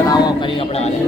बताओ करेंगे अपने वाले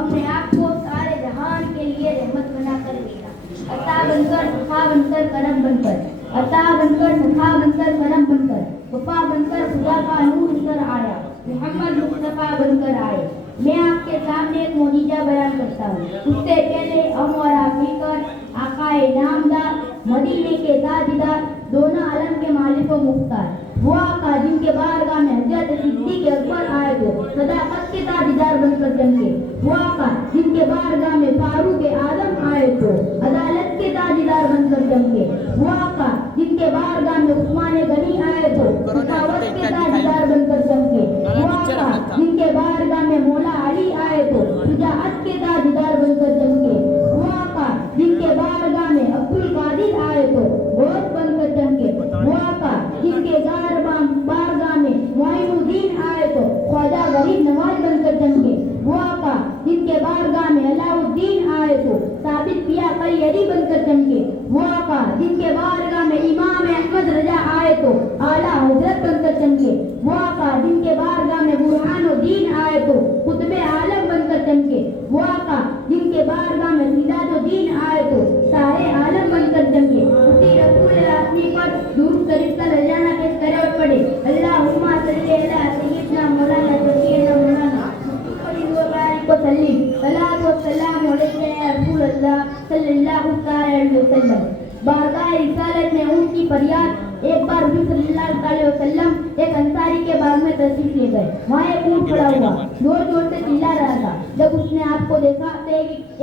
अपने आप को सारे जहान के लिए रहमत बनाकर भेजा। अता बनकर सफा बनकर करम बनकर, अता बनकर सफा बनकर करम बनकर, वफा बनकर खुदा का नूर उतर आया, मोहम्मद मुस्तफा बनकर आए। मैं आपके सामने एक मोजिजा बयान करता हूँ। उससे पहले हम और आप मिलकर आकाए नामदार, मदीने के ताजदार, दोनों आलम के मालिक व मुख्तार, वो आका जिनके बारगाह में हजरत सिद्दीक अकबर आए थे सदाकत के ताजदार बनकर चमके, वो आका जिनके बारगाह में फारूक आजम आए तो अदालत के ताजदार बनकर चमके, वो आका जिनके बारगाह में उस्मान गनी आए तो सखावत के ताजदार बनकर चमके, वो आका जिनके बारगाह में मौला अली आए तो शुजाअत के ताजदार बनकर चमके, वो आका जिनके बारगाह में अब्दुल कादिर आए तो गौस बनकर चमके, वो आका जिनके बारगाह में मोइनुद्दीन आए तो ख्वाजा गरीब नवाज बनकर चमके, वो आका जिनके बारगाह में अलाउद्दीन आए तो साबित पिया कलियरी बनकर चमके, वो आका जिनके बारगाह में इमाम अहमद रजा आए तो आला हजरत बनकर चमके, वो आका जिनके बारगाह में बुरहानुद्दीन आए तो कुतुबे आलम बनकर चमके, वो आका जिनके बारगाह में सिराजुद्दीन आए तो सारे आलम बनकर चमके। उसी रसूल आसमी पर दुरूद शरीफ का रजाना पेश करे और पढ़े। अल्लाहुम्मा सल्ली अला सय्यिदना मौलाना शफीना मौलाना को सल्ली सलात व सलाम अलैका या रसूल अल्लाह सल्लल्लाहु अलैहि वसल्लम। बारगाह रिसालत में उनकी फरियाद एक बार हुजूर सल्लल्लाहु अलैहि वसल्लम एक अंसारी के बाग में तशरीफ ले गए। वहाँ एक ऊंट खड़ा हुआ जोर जोर से चिल्ला रहा था। जब उसने आपको देखा तो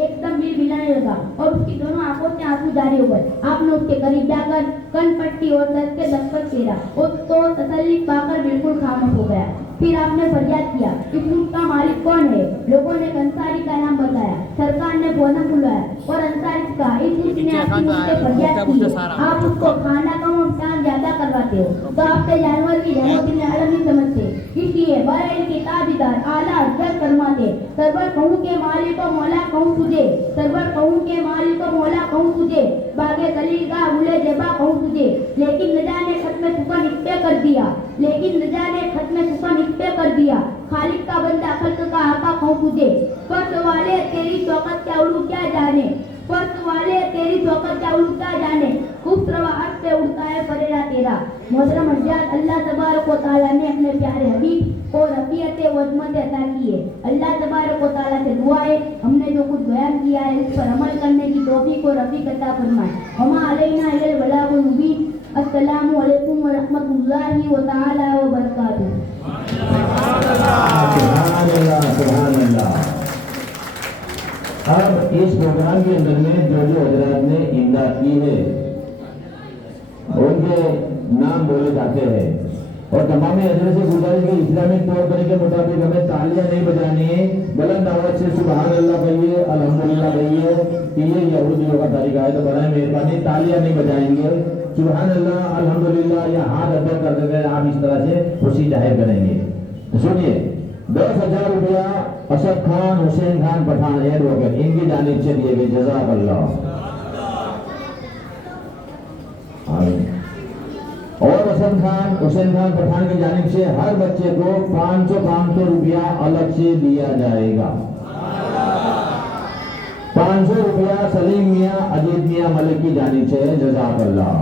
एकदम बिलबिलाने लगा और उसकी दोनों आंखों से आंसू जारी हो गए। आपने उसके करीब जाकर कनपट्टी और सर के दस्तक फेरा और तो तसल्ली पाकर बिल्कुल खामोश हो गया। फिर आपने फरियाद किया, इस ऊंट का मालिक कौन है? लोगों ने अंसारी का नाम बताया। सरकार ने फोन बुलाया और अंसारी का इस ऊंट ने आपकी मुझसे फरियाद की, आप उसको खाना कम और टाइम ज्यादा करवाते हो तो आपके जानवर की जन्मदिन अलग नहीं समझते, इसलिए बरेल के ताजदार आला हजरत फरमाते, सरवर कहूँ के मालिक को मौला कहूँ तुझे, सरवर कहूँ के मालिक को मौला कहूँ तुझे, बागे दलील का उले जबा कहूँ तुझे। लेकिन न जाने खत्म सुफा निस्पे कर दिया, लेकिन न जाने खत्म सुफा निस्पे कर दिया, खालिक का बंदा खल्क का आका कहूँ तुझे। फर्श वाले तेरी शौकत क्या उड़ू क्या जाने, फर्श वाले तेरी शौकत क्या उड़ू क्या जाने, खूब रवा अर्श पे उड़ता है फरेरा तेरा। मोहतरम हज़रात, अल्लाह तबारक व तआला ने अपने प्यारे हबीब को रफ़ीयत व अज़मत अता की है। अल्लाह तबारक व तआला से दुआ है हमने जो कुछ बयान किया है उस पर अमल करने की तौफीक और रफ़ीक अता फरमाए। वमा अलैना इल्लल बलागुल मुबीन। अस्सलामु अलैकुम व रहमतुल्लाहि व तआला व बरकातुहू। अब इस प्रोग्राम के अंदर में जो हजरात ने इमदाद की है उनके नाम बोले जाते हैं और तमाम हजरत से गुजारिश के इस्लामिक तौर तरीके के मुताबिक हमें तालियां नहीं बजानी है, बुलंद आवाज से सुभान अल्लाह कहिए, अल्हम्दुलिल्लाह कहिए कि ये यहूदियों का तरीका है। तो बराए मेहरबानी तालियां नहीं बजाएंगे, सुभान अल्लाह अल्हम्दुलिल्लाह या हाथ अदा कर देंगे, आप इस तरह से खुशी जाहिर करेंगे। तो सुनिए, 10,000 रुपया असद खान हुसैन खान पठान एडवोकेट इनकी जानिब से दिए गए, जज़ाकल्लाह। और असद खान हुसैन खान पठान की जानिब से हर बच्चे को 500 रुपया अलग से दिया जाएगा। 500 रुपया सलीम मियाँ अजीत मियाँ मलिक की जानिब से, जज़ाकल्लाह।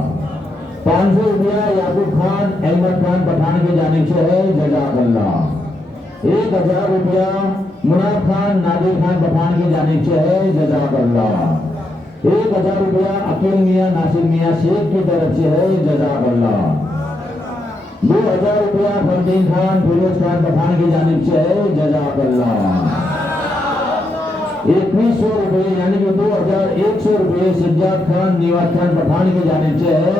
500 रुपया याकूब खान अहमद खान पठान की जानिब से है, जज़ाकल्लाह। 1000 रुपया मुनाफ खान नादिर खान पठान की जानिब से है, जज़ाकल्लाह। 1000 रुपया अकील मियाँ नासिर मियाँ शेख की तरफ से है, जज़ाकल्लाह। 2000 रुपया फरदीन खान फिरोज खान पठान की जानिब से है, जज़ाकल्लाह। 2100 रुपये यानी कि 2100 रुपये सज्जाद खान निवाज खान पठान की जानिब से है,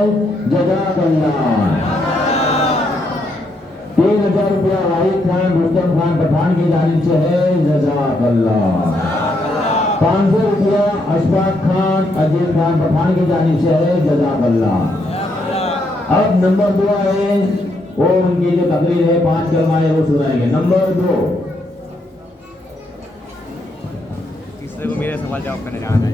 जज़ाकल्लाह। 3000 रुपया वाहिद खान रुस्तम खान पठान की जानिब से है, जज़ाकल्लाह। 500 रुपया अशफाक खान अजीत खान पठान की जानिब से है, जज़ाकल्लाह। अब नंबर 2 है, वो उनकी जो तकरीर है 5 कलमा है वो सुनाएंगे। नंबर 2 तीसरे को मेरे सवाल सवाल जवाब करने जाना है।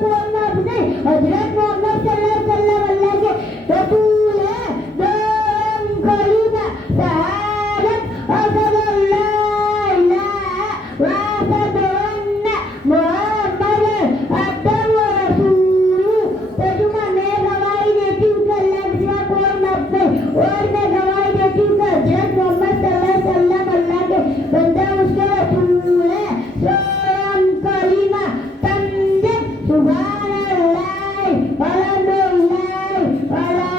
कोई मौजूद नहीं हज़रत मोहम्मद सल्लल्लाहु अलैहि वसल्लम अल्लाह के रसूल है दम करीम शहादत अशहदु अल्ला इलाहा व अशहदु अन्ना मुहम्मदन अब्दुहु व रसूलुहु तर्जुमा मैं गवाही देती हूँ कि अल्लाह के सिवा कोई मौजूद नहीं और मैं गवाही देती हूँ कि हज़रत मोहम्मद सल्लल्लाहु अलैहि वसल्लम अल्लाह के बंदा उसके रसूल है सोयम करीमा तंजिब सुभान अल्लाह अल्हम्दुलिल्लाह वला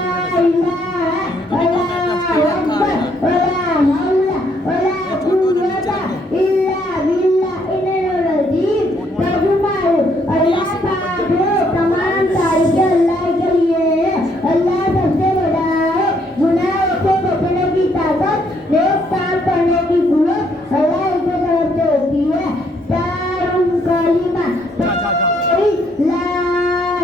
इलाहा अल्लाहु अकबर वला हौला वला कुव्वता इल्ला बिल्लाह इन्नल अजीम तर्जुमा अल्लाह पाक है तमाम तारीफ़ें अल्लाह के लिए है अल्लाह सबसे बड़ा है गुनाहों से बचने की ताकत नेक काम करने की कुव्वत अल्लाह की तरफ से होती है तारुम कलीमा ला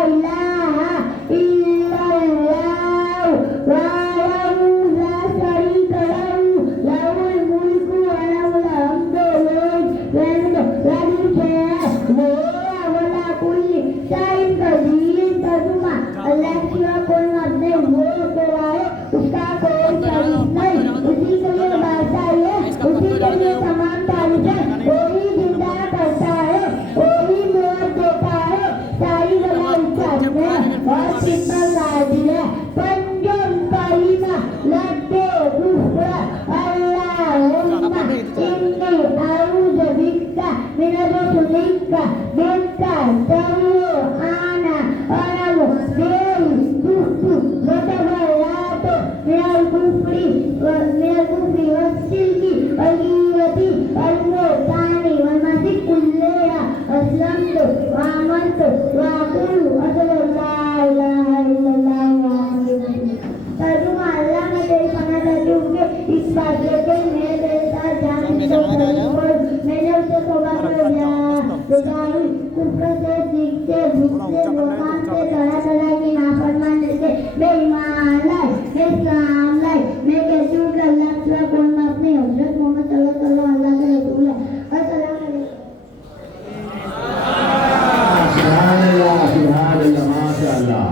इलाहा इल्लल्लाह वहदहु ला शरीका लहु लहुल मुल्कु व लहुल हम्दु वला कुल्ली शाइन कदीर तर्जुमा अल्लाह के सिवा कोई मौजूद नहीं वो अकेला है उसका कोई शरीक नहीं उसी के लिए बादशाह है उसी के लिए तमाम तारीफ़ें वही जिंदा करता है वही मौत देता है सारी गवाह उसका है और सिंपल कादिर है पंजम कलीमा लब्बे गुफरा अल्लाहुम्मा इन्नी अऊज़ु बिका मिनल शुरिका बिका तमु आना अरमु देल दुस्तु वतवल्लातु मिनल कुफ्री वस्सिल्की वल्गीवती वल्मुतानी वल्मसी कुल्लेहा अस्लमतु वामनतु वाकुलु अशहदु अल्ला इलाहा इल्लल्लाह मुहम्मदुर रसूलुल्लाह तर्जुमा अल्लाह मैं तेरी पनाह चाहती हूँ कि इस फासले के मैं तेरे साथ जान मैंने उसे तौबा कर लिया बेजारी कुफ्र से सीख से भूख से दुकान से तरह तरह की नाफरमानी से बेईमान लाई मैं इस्लाम लाई मैं कहती हूँ कि अल्लाह के सिवा कोई मौजूद नहीं हज़रत मोहम्मद सल्लल्लाहु अलैहि वसल्लम अल्लाह के रसूल है अस्सलाम वालेकुम सुभान अल्लाह माशाअल्लाह।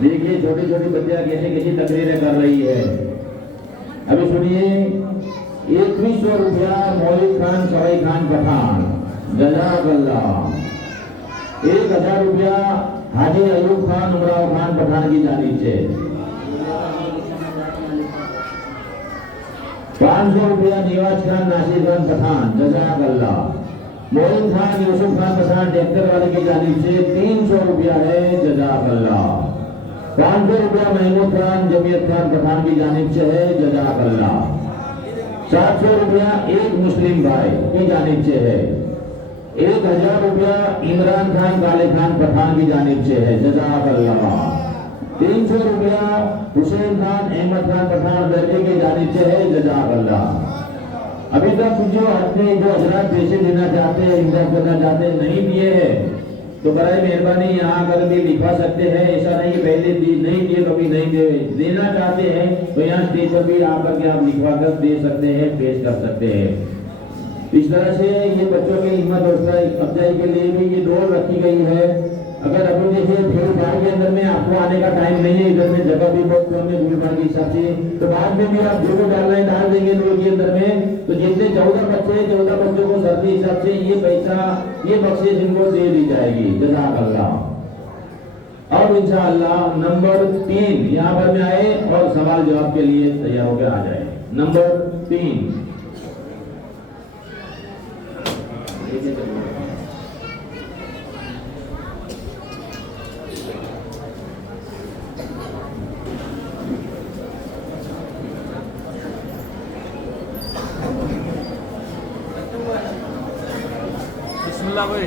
देखिए छोटी छोटी बच्चियां कैसे कैसी तकरीरें कर रही है। अभी सुनिए 2100 रुपया मौलिक खान सवाई खान पठान जज़ाकल्लाह। 1000 रुपया हाजी अयूब खान उमराव खान पठान की जानिब से। 500 रुपया निवाज खान नासिर खान पठान जज़ाकल्लाह। मोइन खान यूसुफ खान पठान ट्रैक्टर वाले की जानिब से 300 रुपया है जज़ाकल्लाह। 500 रुपया महमूद खान जमीयत खान पठान की जानिब से है जज़ाकल्लाह। 700 रुपया एक मुस्लिम भाई की जानिब से है। 1000 रुपया इमरान खान काले खान पठान की जानिब से है जज़ाकल्लाह। 300 रुपया हुसैन खान अहमद खान पठान लड़के की जानिब से है जज़ाकल्लाह। अभी तक जो अपने जो हजरात पैसे देना चाहते हैं इमदाद करना चाहते हैं नहीं दिए हैं तो बराए मेहरबानी यहाँ कर भी लिखवा सकते हैं। ऐसा नहीं पहले नहीं दिए कभी नहीं दे देना चाहते हैं तो यहाँ स्टेज पर भी आकर के आप लिखवा कर दे सकते हैं पेश कर सकते हैं। इस तरह से ये बच्चों की हिम्मत हौसला अफजाई के लिए भी ये दौड़ रखी गई है। अगर अभी जैसे भीड़ भाड़ के अंदर में आपको आने का टाइम नहीं है इधर में जगह भी बहुत कम है भीड़ भाड़ के हिसाब से तो बाद में भी आप जो डालना डाल देंगे लोग के अंदर में तो जितने 14 बच्चे हैं 14 बच्चों को सर्दी हिसाब से ये पैसा ये बख्शिश इनको दे दी जाएगी जज़ाकल्लाह। अब इंशाअल्लाह नंबर 3 यहाँ पर में आए और सवाल जवाब के लिए तैयार होकर आ जाए। नंबर 3 बिस्मिल्लाह भाई।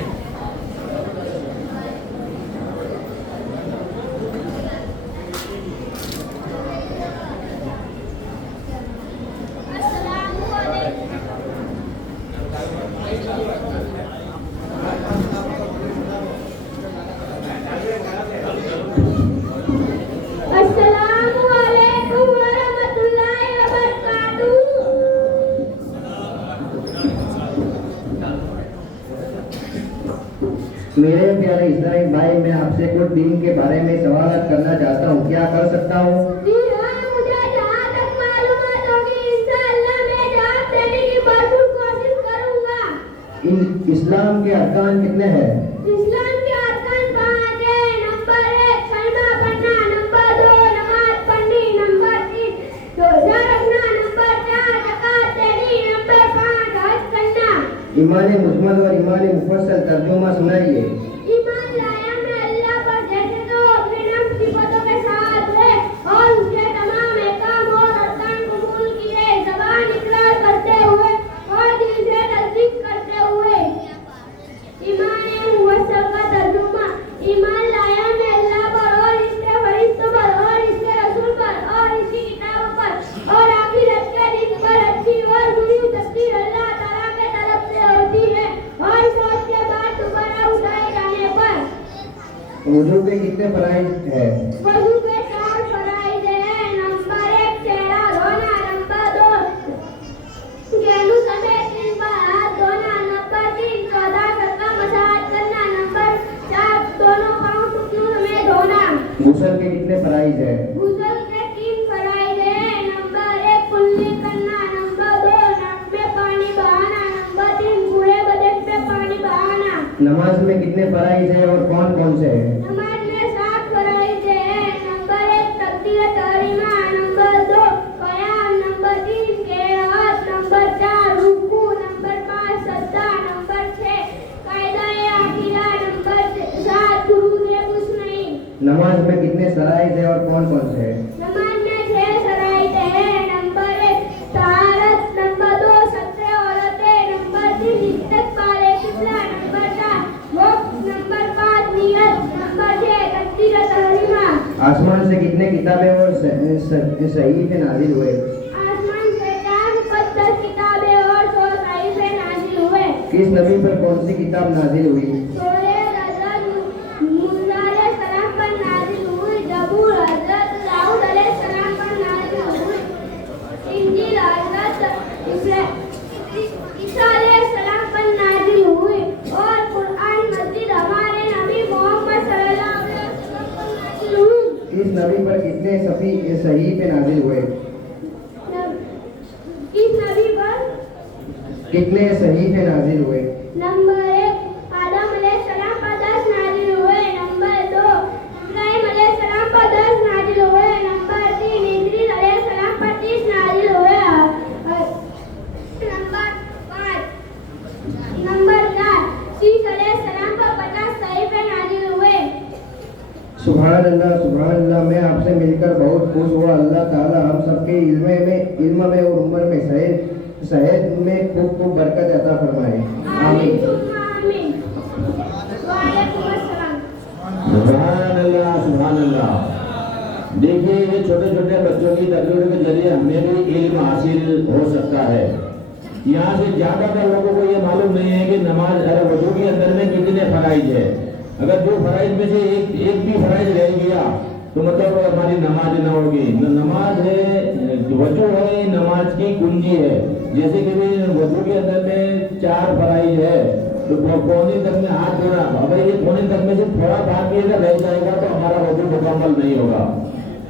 मेरे प्यारे इस्लामी भाई, मैं आपसे कुछ दीन के बारे में सवाल करना चाहता हूँ, क्या कर सकता हूँ? जी हाँ, मुझे जहाँ तक मालूमात होगी इंशाअल्लाह मैं जवाब देने की भरपूर कोशिश करूँगा। इन इस्लाम के अरकान कितने हैं? इस्लाम के अरकान 5 है। नंबर 1 कलमा पढ़ना, नंबर 2 नमाज पढ़नी, नंबर 3 रोजा रखना, नंबर 4 ज़कात देनी, नंबर 5 हज करना। ईमान मुजमल और ईमान मुफस्सल तर्जुमा सुनाइए। ईमान लाया मैं अल्लाह पर जैसे तो अपने नाम सिफतों के साथ है और उसके तमाम अहकाम और अरकान कबूल किए, ज़बान इकरार करते हुए और दिल से तस्दीक करते हुए। ईमान मुफस्सल का तर्जुमा, ईमान लाया मैं अल्लाह पर और इसके फरिश्तों पर और इसके रसूल पर और इसकी किताबों पर और आखिरत के दिन पर। अच्छी और बुरी तकदीर अल्लाह ताला के तरफ से होती है और मौत के बाद दोबारा उठाए जाने पर। वुजू के कितने फराइज है? वज़ू के 4 फराइज़ हैं। नंबर 1 चेहरा धोना, नंबर 2 गेंदू समेत 3 बार हाथ धोना, नंबर 3 14 टका मसाज करना, नंबर 4 दोनों पाँव टुकड़ों में धोना। गुस्ल के कितने फराइज है? गुस्ल के 3 फराइज़ हैं। नंबर 1 कुल्ली करना, नंबर 2 नाक में पानी बहाना, नंबर 3 पूरे बदन पे पानी बहाना। नमाज में कितने फराइज है और कौन कौन से हैं? नमाज में 7 फराइज़ हैं। नंबर 1 तकबीर तहरीमा, नंबर 2 क़याम, नंबर 3 क़िराअत, नंबर 4 रुकू, नंबर 5 सजदा, नंबर 6 कायदा-ए आखिरा, नंबर 7 दुरूद कुछ नहीं। नमाज में कितने फराइज है और कौन कौन से हैं? नमाज में 6 शराइत हैं। नंबर 1 तहारत, नंबर 2 सत्रे औरतें, नंबर 3 इस्तक़बाले क़िबला, नंबर 4 वक्त, नंबर 5 नियत, नंबर 6 तकबीर तहरीमा। आसमान से कितने किताबें और सहीफ़े नाज़िल हुए? आसमान से 4 मुक़द्दस किताबें और 100 सहीफ़े नाज़िल हुए। किस नबी पर कौन सी किताब नाज़िल हुई? सूरह हज़रत मूसा अलैहिस्सलाम पर नाज़िल हुई, ज़बूर हज़रत दाऊद अलैहिस्सलाम पर नाज़िल हुई, इंजील हज़रत ईसा अलैहिस्सलाम पर नाज़िल हुई और कुरान मजीद हमारे नबी मोहम्मद सल्लल्लाहु अलैहि वसल्लम पर नाज़िल हुई। किस नबी पर कितने सहीफ़े नाज़िल हुए? इस नबी पर कितने सहीफ़े नाज़िल हुए? नंबर 1 आदम अलैहिस्सलाम पर 10 नाज़िल हुए, नंबर 2 इब्राहीम अलैहिस्सलाम पर 10 नाज़िल हुए, नंबर 3 इदरीस अलैहिस्सलाम पर 30 नाज़िल हुए, नंबर 4 ईसा अलैहिस्सलाम पर 50 सहीफ़े नाज़िल हुए। सुभान अल्लाह, मैं आपसे मिलकर बहुत खुश हुआ। अल्लाह ताला हम सबके इल्म में और उम्र में सेहत में खूब खूब बरकत अता फरमाए। आमीन। आमीन। वालेकुम अस्सलाम। सुभान अल्लाह। देखिए, ये छोटे छोटे बच्चों की तकरीर के जरिए हमें भी इल्म हासिल हो सकता है। यहाँ से ज्यादातर लोगों को ये मालूम नहीं है कि नमाज वजू के अंदर में कितने फराइज है। अगर 2 फराइज में से एक भी फराइज रह गया तो मतलब हमारी नमाज ना होगी। नमाज है, वजू है, नमाज की कुंजी है। जैसे कि वजू के अंदर में 4 फराइज है तो पौने तक में हाथ धोना, अगर ये पौने तक में से थोड़ा भाग भी अगर रह जाएगा तो हमारा वजू मुकम्मल नहीं होगा।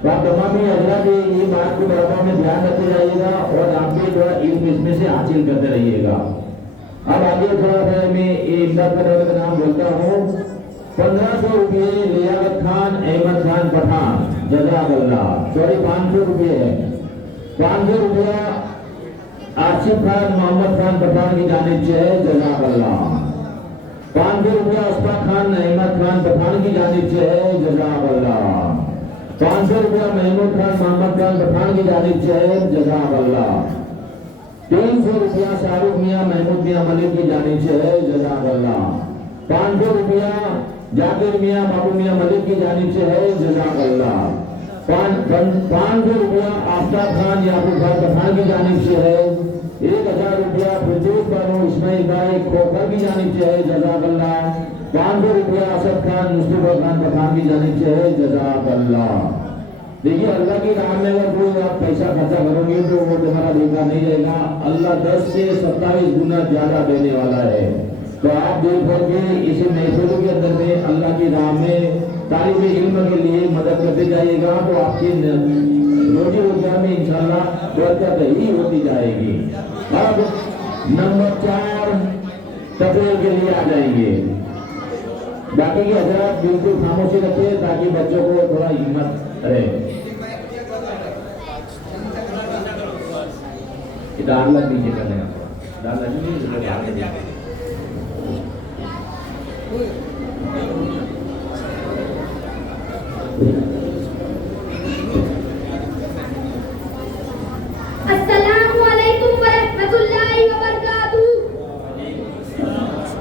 तो आप तमाम हजरात ये बात को बराबर में ध्यान रखते जाइएगा और आप भी थोड़ा इल्म इसमें से हासिल करते रहिएगा। अब आगे थोड़ा सा मैं इमदाद का नाम बोलता हूँ। 1500 रुपये लियाकत खान अहमद खान पठान, जज़ाकल्लाह। सॉरी 500 रुपये है। 500 रुपया आसिफ खान मोहम्मद खान पठान की जानिब से है, जज़ाकल्लाह। 500 रुपया अस्फा खान अहमद खान पठान की जानिब से है, जज़ाकल्लाह। 500 रुपया महमूद खान मोहम्मद खान पठान की जानिब से है, जज़ाकल्लाह। 300 रुपया शाहरुख मियाँ महमूद मियाँ मलिक की जानिब से है, जज़ाकल्लाह। 500 रुपया जाकिर मियाँ बाबू मियाँ मलिक की जानिब से है, जज़ाकल्लाह। 500 रुपया आफ्ताब खान याकूब खान पठान की जानिब से है। 1000 रुपया फिरदौस बानो इस्माइल भाई खोखर की जानिब से है, जज़ाकल्लाह। 500 रुपया असद खान मुस्तफा खान पठान की जानिब से है, जज़ाकल्लाह। देखिए, अल्लाह की राह में अगर कोई आप पैसा खर्चा करोगे तो वो तुम्हारा देखा नहीं जाएगा। अल्लाह 10 से 27 गुना ज्यादा देने वाला है। तो आप देख करके इसे महफिलों के अंदर इबादत करते जाइएगा तो आपकी रोजी रोजगार में इंशाल्लाह बरकत ही होती जाएगी। अब नंबर 4 तकरीर के लिए आ जाएंगे। बाकी के हजरात बिल्कुल खामोशी रखिए ताकि बच्चों को थोड़ा हिम्मत रहे। डालना नीचे करने का डालना नहीं। अस्सलामु अलैकुम व रहमतुल्लाहि व बरकातुहू।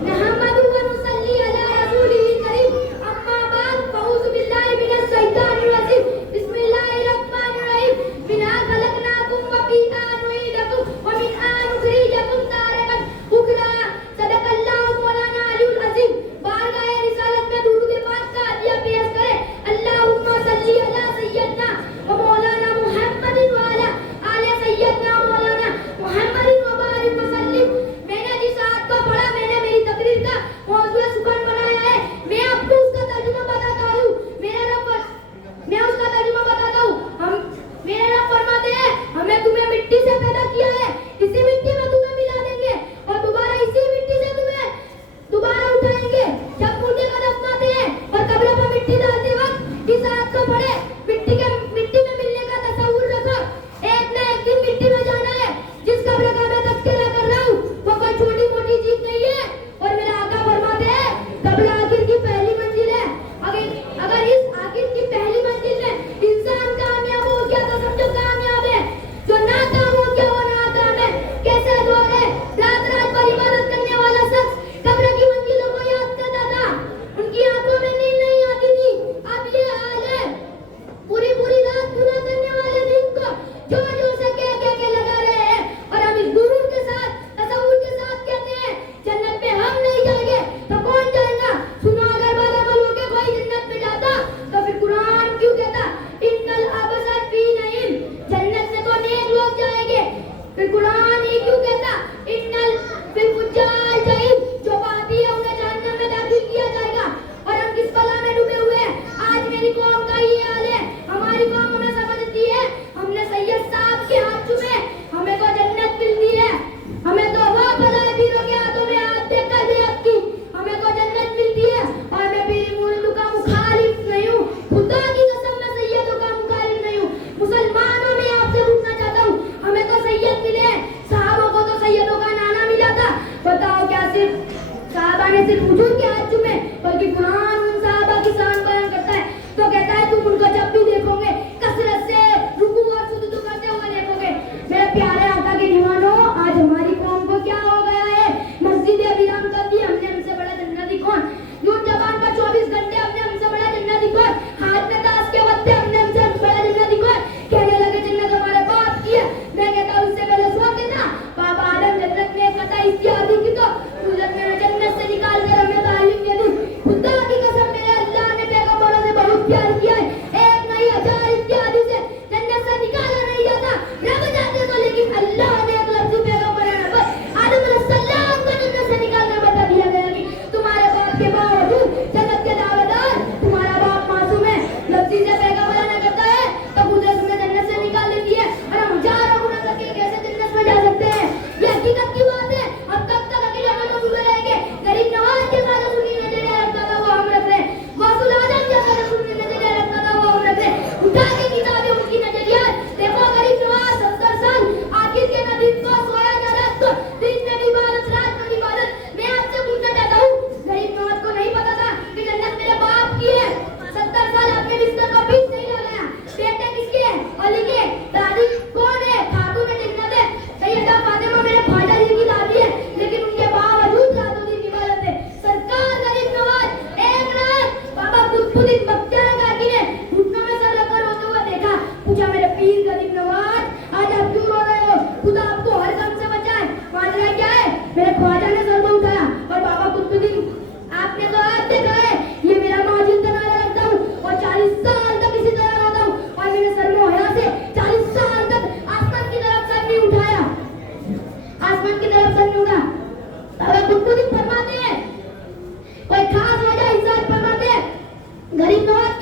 नहमदु व नुसल्ली अला रसूलिल करीम। अम्मा बाद फऊज़ु बिल्लाहि मिनश शैतानिर रजीम। बिस्मिल्लाहिर रहमानिर रहीम। बिना खलकनाकुम व फीहा नुईदुकुम व मिनहा नुखरिजुकुम तारकन उखरा। सदकल्लाहु मौलाना अलीउल अज़ीम। बारगाह रिसालत में दुरूद पाक का हदिया पेश करें। अल्लाहुम्मा सल्ली अला सय्यदना व मौलाना मुहम्मदिन व अला आले सय्यदना मौलाना मुहम्मदिन व बारिक व सल्लिम। मैंने जिस आयत को पढ़ा मैंने मेरी तकरीर का मौजूद सुकून बनाया है। मैं आपको उसका तर्जुमा बताता हूँ। मैं उसका तर्जुमा बताता हूँ। मेरे रब फरमाते हैं हमने तुम्हें मिट्टी से पैदा किया है, इसी मिट्टी में तुम्हें मिला देंगे और दोबारा इसी मिट्टी से तुम्हें दोबारा उठाएंगे। जब मुर्दे को दफनाते हैं और कब्र पर मिट्टी डालते वक्त इस आयत को पढ़े। मिट्टी में मिलने का तसव्वुर रखो। एक न एक दिन मिट्टी में जाना है। जिस कब्र का मैं तज़किरा कर रहा हूँ वो कोई छोटी मोटी चीज नहीं है। और मेरा आका फरमाते हैं कब्र आखिर की पहली मंजिल है। अगर इस आखिर की पहली मंजिल में इंसान कामयाब हो गया तो समझो कामयाब है। जो नाकाम हो गया वो नाकाम है। कैसे दौर है रात रात भर इबादत करने वाला शख्स कब्र की मंजिलों को याद करता था। उनकी आंखों में नींद नहीं आती थी। अब ये हाल है। पूरी पूरी रात पूरा करने वाले दिन को जो जो से कह के लगा रहे हैं और हम इस गुरूर के साथ तसव्वुर के साथ कहते हैं जन्नत में हम नहीं जाएंगे तो कौन जाएगा। सुनो अगर बदअमल होके कोई जन्नत में जाता तो फिर कुरान क्यों कहता इन्नल अबरर फी नईम। जन्नत में तो नेक लोग जाएंगे। फिर कुरान ही क्यों कहता इन्नल फिल फुज्जार जहीम। जो पापी है उन्हें जहन्नम में दाखिल किया जाएगा। और हम किस बला में डूबे हुए हैं। आज मेरी कौम का ये हाल है। हमारी कौम हमें समझती है हमने सैयद साहब के हाथ चूमे हमें तो जन्नत मिलती है। हमें तो वो भलाई पीरों के हाथों में हाथ देकर बेअद की हमें तो जन्नत मिलती है। और मैं पीर मुरीदों का मुखालिफ नहीं हूँ। खुदा की कसम मैं सैयदों का मुखालिफ नहीं हूँ। मुसलमानों में आपसे पूछना चाहता हूँ हमें तो सैयद मिले हैं। साहबों को तो सैयदों का नाना मिला था। बताओ क्या सिर्फ साहबा ने सिर्फ हुजूर के हाथ चूमे बल्कि कुरान उन साहबा की शान बयान करता है। तो कहता है तुम उनको जब भी देखोगे कसरत से रुकू और सुजूद करते हुए देखोगे। मेरे प्यारे आका के दीवानों आज हमारी कौम को क्या हो गया है। मस्जिदें वीरान कर दी हमने हमसे बड़ा जन्नती कौन। यूं जबान पर 24 घंटे हमने हमसे बड़ा जन्नती कौन। हाथ में ताश के वत्ते हमने हमसे बड़ा जन्नती कौन। कहने लगे जन्नत हमारे बाप की है। मैं कहता हूं उससे पहले सो के ना बाबा आदम जन्नत में कता इत्यादि की तो जन्नत से निकाल कर हमें तालीम दे दी। खुदा की कसम मेरे अल्लाह ने पैगंबरों से बहुत प्यार किया है। एक नहीं 1000 इत्यादि से जन्नत से निकाला नहीं जाता। रब जाते तो लेकिन अल्लाह ने एक लफ्ज़ पैगंबर आदम अलैहिस्सलाम को जन्नत से निकालना बता दिया गया कि तुम्हारे बाप के बावजूद जन्नत के दावेदार तुम्हारा बाप मासूम है। लफ्ज़ी से पैगंबर ने कहता है तो कुदरत ने जन्नत से निकाल लेती है और हम हजारों गुनाह करके कैसे जन्नत में जा सकते हैं। ये हकीकत की बात है। अब कब तक अकेले में डूबे रहेंगे। गरीब नवाज के साथ सुनी नजरिया रखता था वो हम रख रहे। गौसुल आजम के साथ सुनी नजरिया रखता था वो हम रख रहे। उठा के किताबें उनकी नजरिया देखो गरीब नवाज 70 साल आखिर के न दिन को सोया न रात को दिन में इबादत रात में इबादत। मैं आपसे पूछना चाहता हूँ गरीब नवाज को नहीं पता था कि जन्नत मेरे बाप की है। 70 साल आपके बिस्तर का बीच नहीं लगाया। बेटे किसके है अली के। दादी कौन है खातून जन्नत है सैयदा फातिमा मेरे ख्वाजा जी की दादी है। लेकिन उनके बावजूद रातों दिन इबादत है। सरकार गरीब नवाज एक रात बाबा कुतुबुद्दीन बख्तियार काकी ने घुटनों में सर रखकर रोते हुए देखा। पूछा मेरे पीर गरीब नवाज आज आप क्यों रो रहे हो। खुदा आपको हर गम से बचाए। माजरा क्या है। मेरे ख्वाजा ने सर को उठाया और बाबा कुतुबुद्दीन आपने तो आज देखा है ये मेरा माजिद तनाजा रखता हूँ और 40 साल तक इसी तरह रहता हूँ और मेरे सर में हया से 40 साल तक आसमान की तरफ सर नहीं उठाया। आसमान की तरफ सर नहीं उठा। बाबा कुतुबुद्दीन फरमाते हैं कोई खास वजह इस फरमाते हैं गरीब नवाज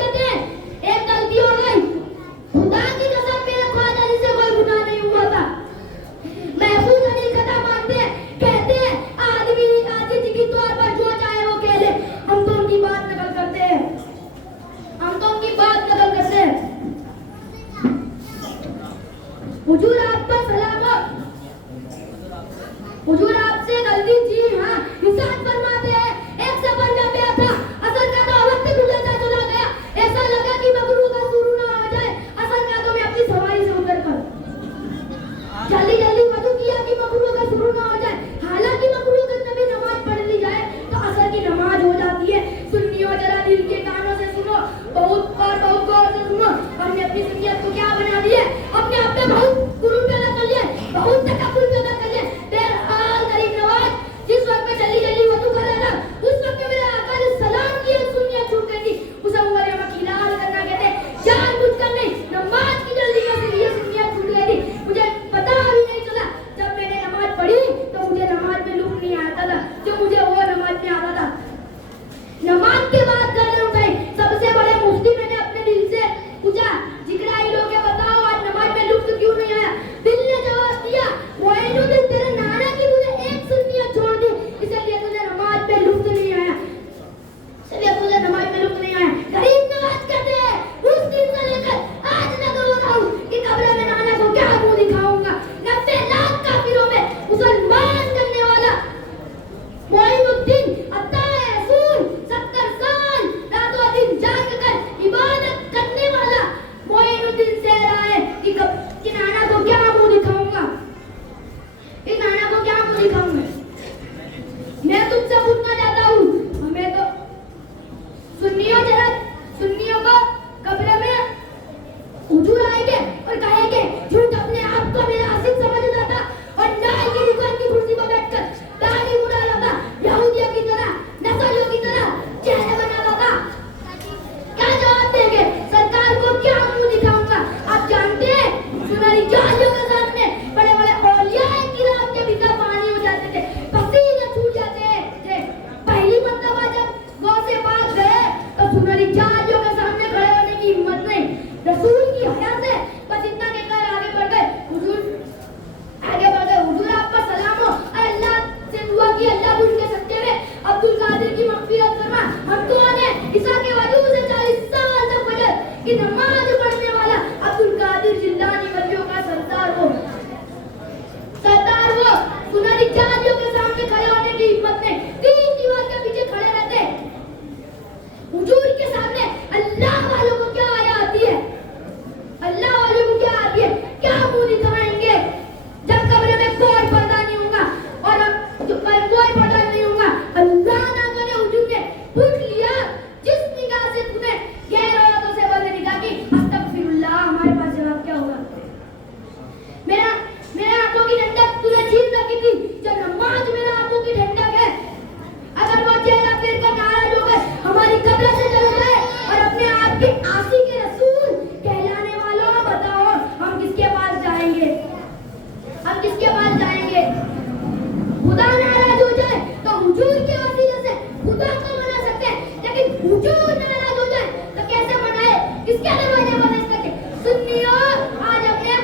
वजूद नाराज हो जाए तो कैसे मनाए, किसके दरवाजे पर इसके? सुन्नियों, आज हमने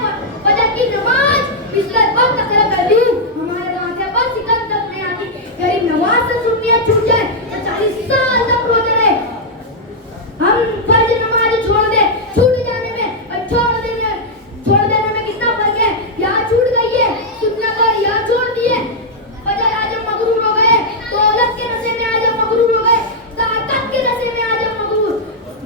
फजर की नमाज इस वक्त अदा कर दी, हमारे माथे पर सिकंद तक नहीं आती। गरीब नवाज से सुन्नियत छूट जाए तो 40 साल तक रोते रहे। हम फर्ज नमाज छोड़ दे, छूट जाने में और छोड़ देने में कितना फर्क है। यहाँ छूट गई है सुन्नत और यहाँ छोड़ दिए। फजर आज हम मगरूर हो गए, दौलत के नशे में आज हम मगरूर हो गए, ताकत के नशे में आज हम मगरूर,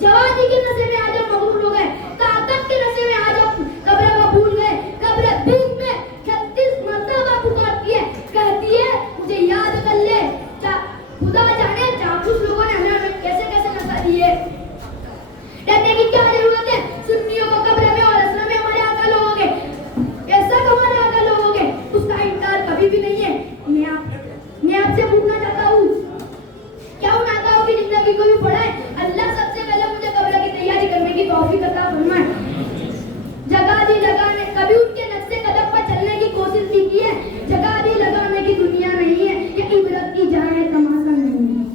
जवानी के नशे में आज हम मगरूर हो गए, ताकत के नशे में आज हम कब्र को भूल गए। कब्र भीख में 36 मरतबा पुकारती है, कहती है मुझे याद कर ले। खुदा जाने जासूस लोगों ने हमें कैसे कैसे नशा दिए। डरने की क्या जरूरत है? सुन्नियों को कब्र में और असर में हमारे आका लोगोगे, ऐसा हमारे आका लोगोगे, उसका इनकार कभी भी नहीं है। मैं आपसे पूछना चाहता हूँ, क्या उन आकाओं की जिंदगी को भी पढ़ा है? अल्लाह सबसे पहले मुझे कब्र की तैयारी करने की तौफीक अता फरमाए। जगह दी लगाने, कभी उनके नक्शे कदम पर चलने की कोशिश की है। जगह दी लगाने की दुनिया नहीं है, ये इबरत की जगह है, तमाशा नहीं है।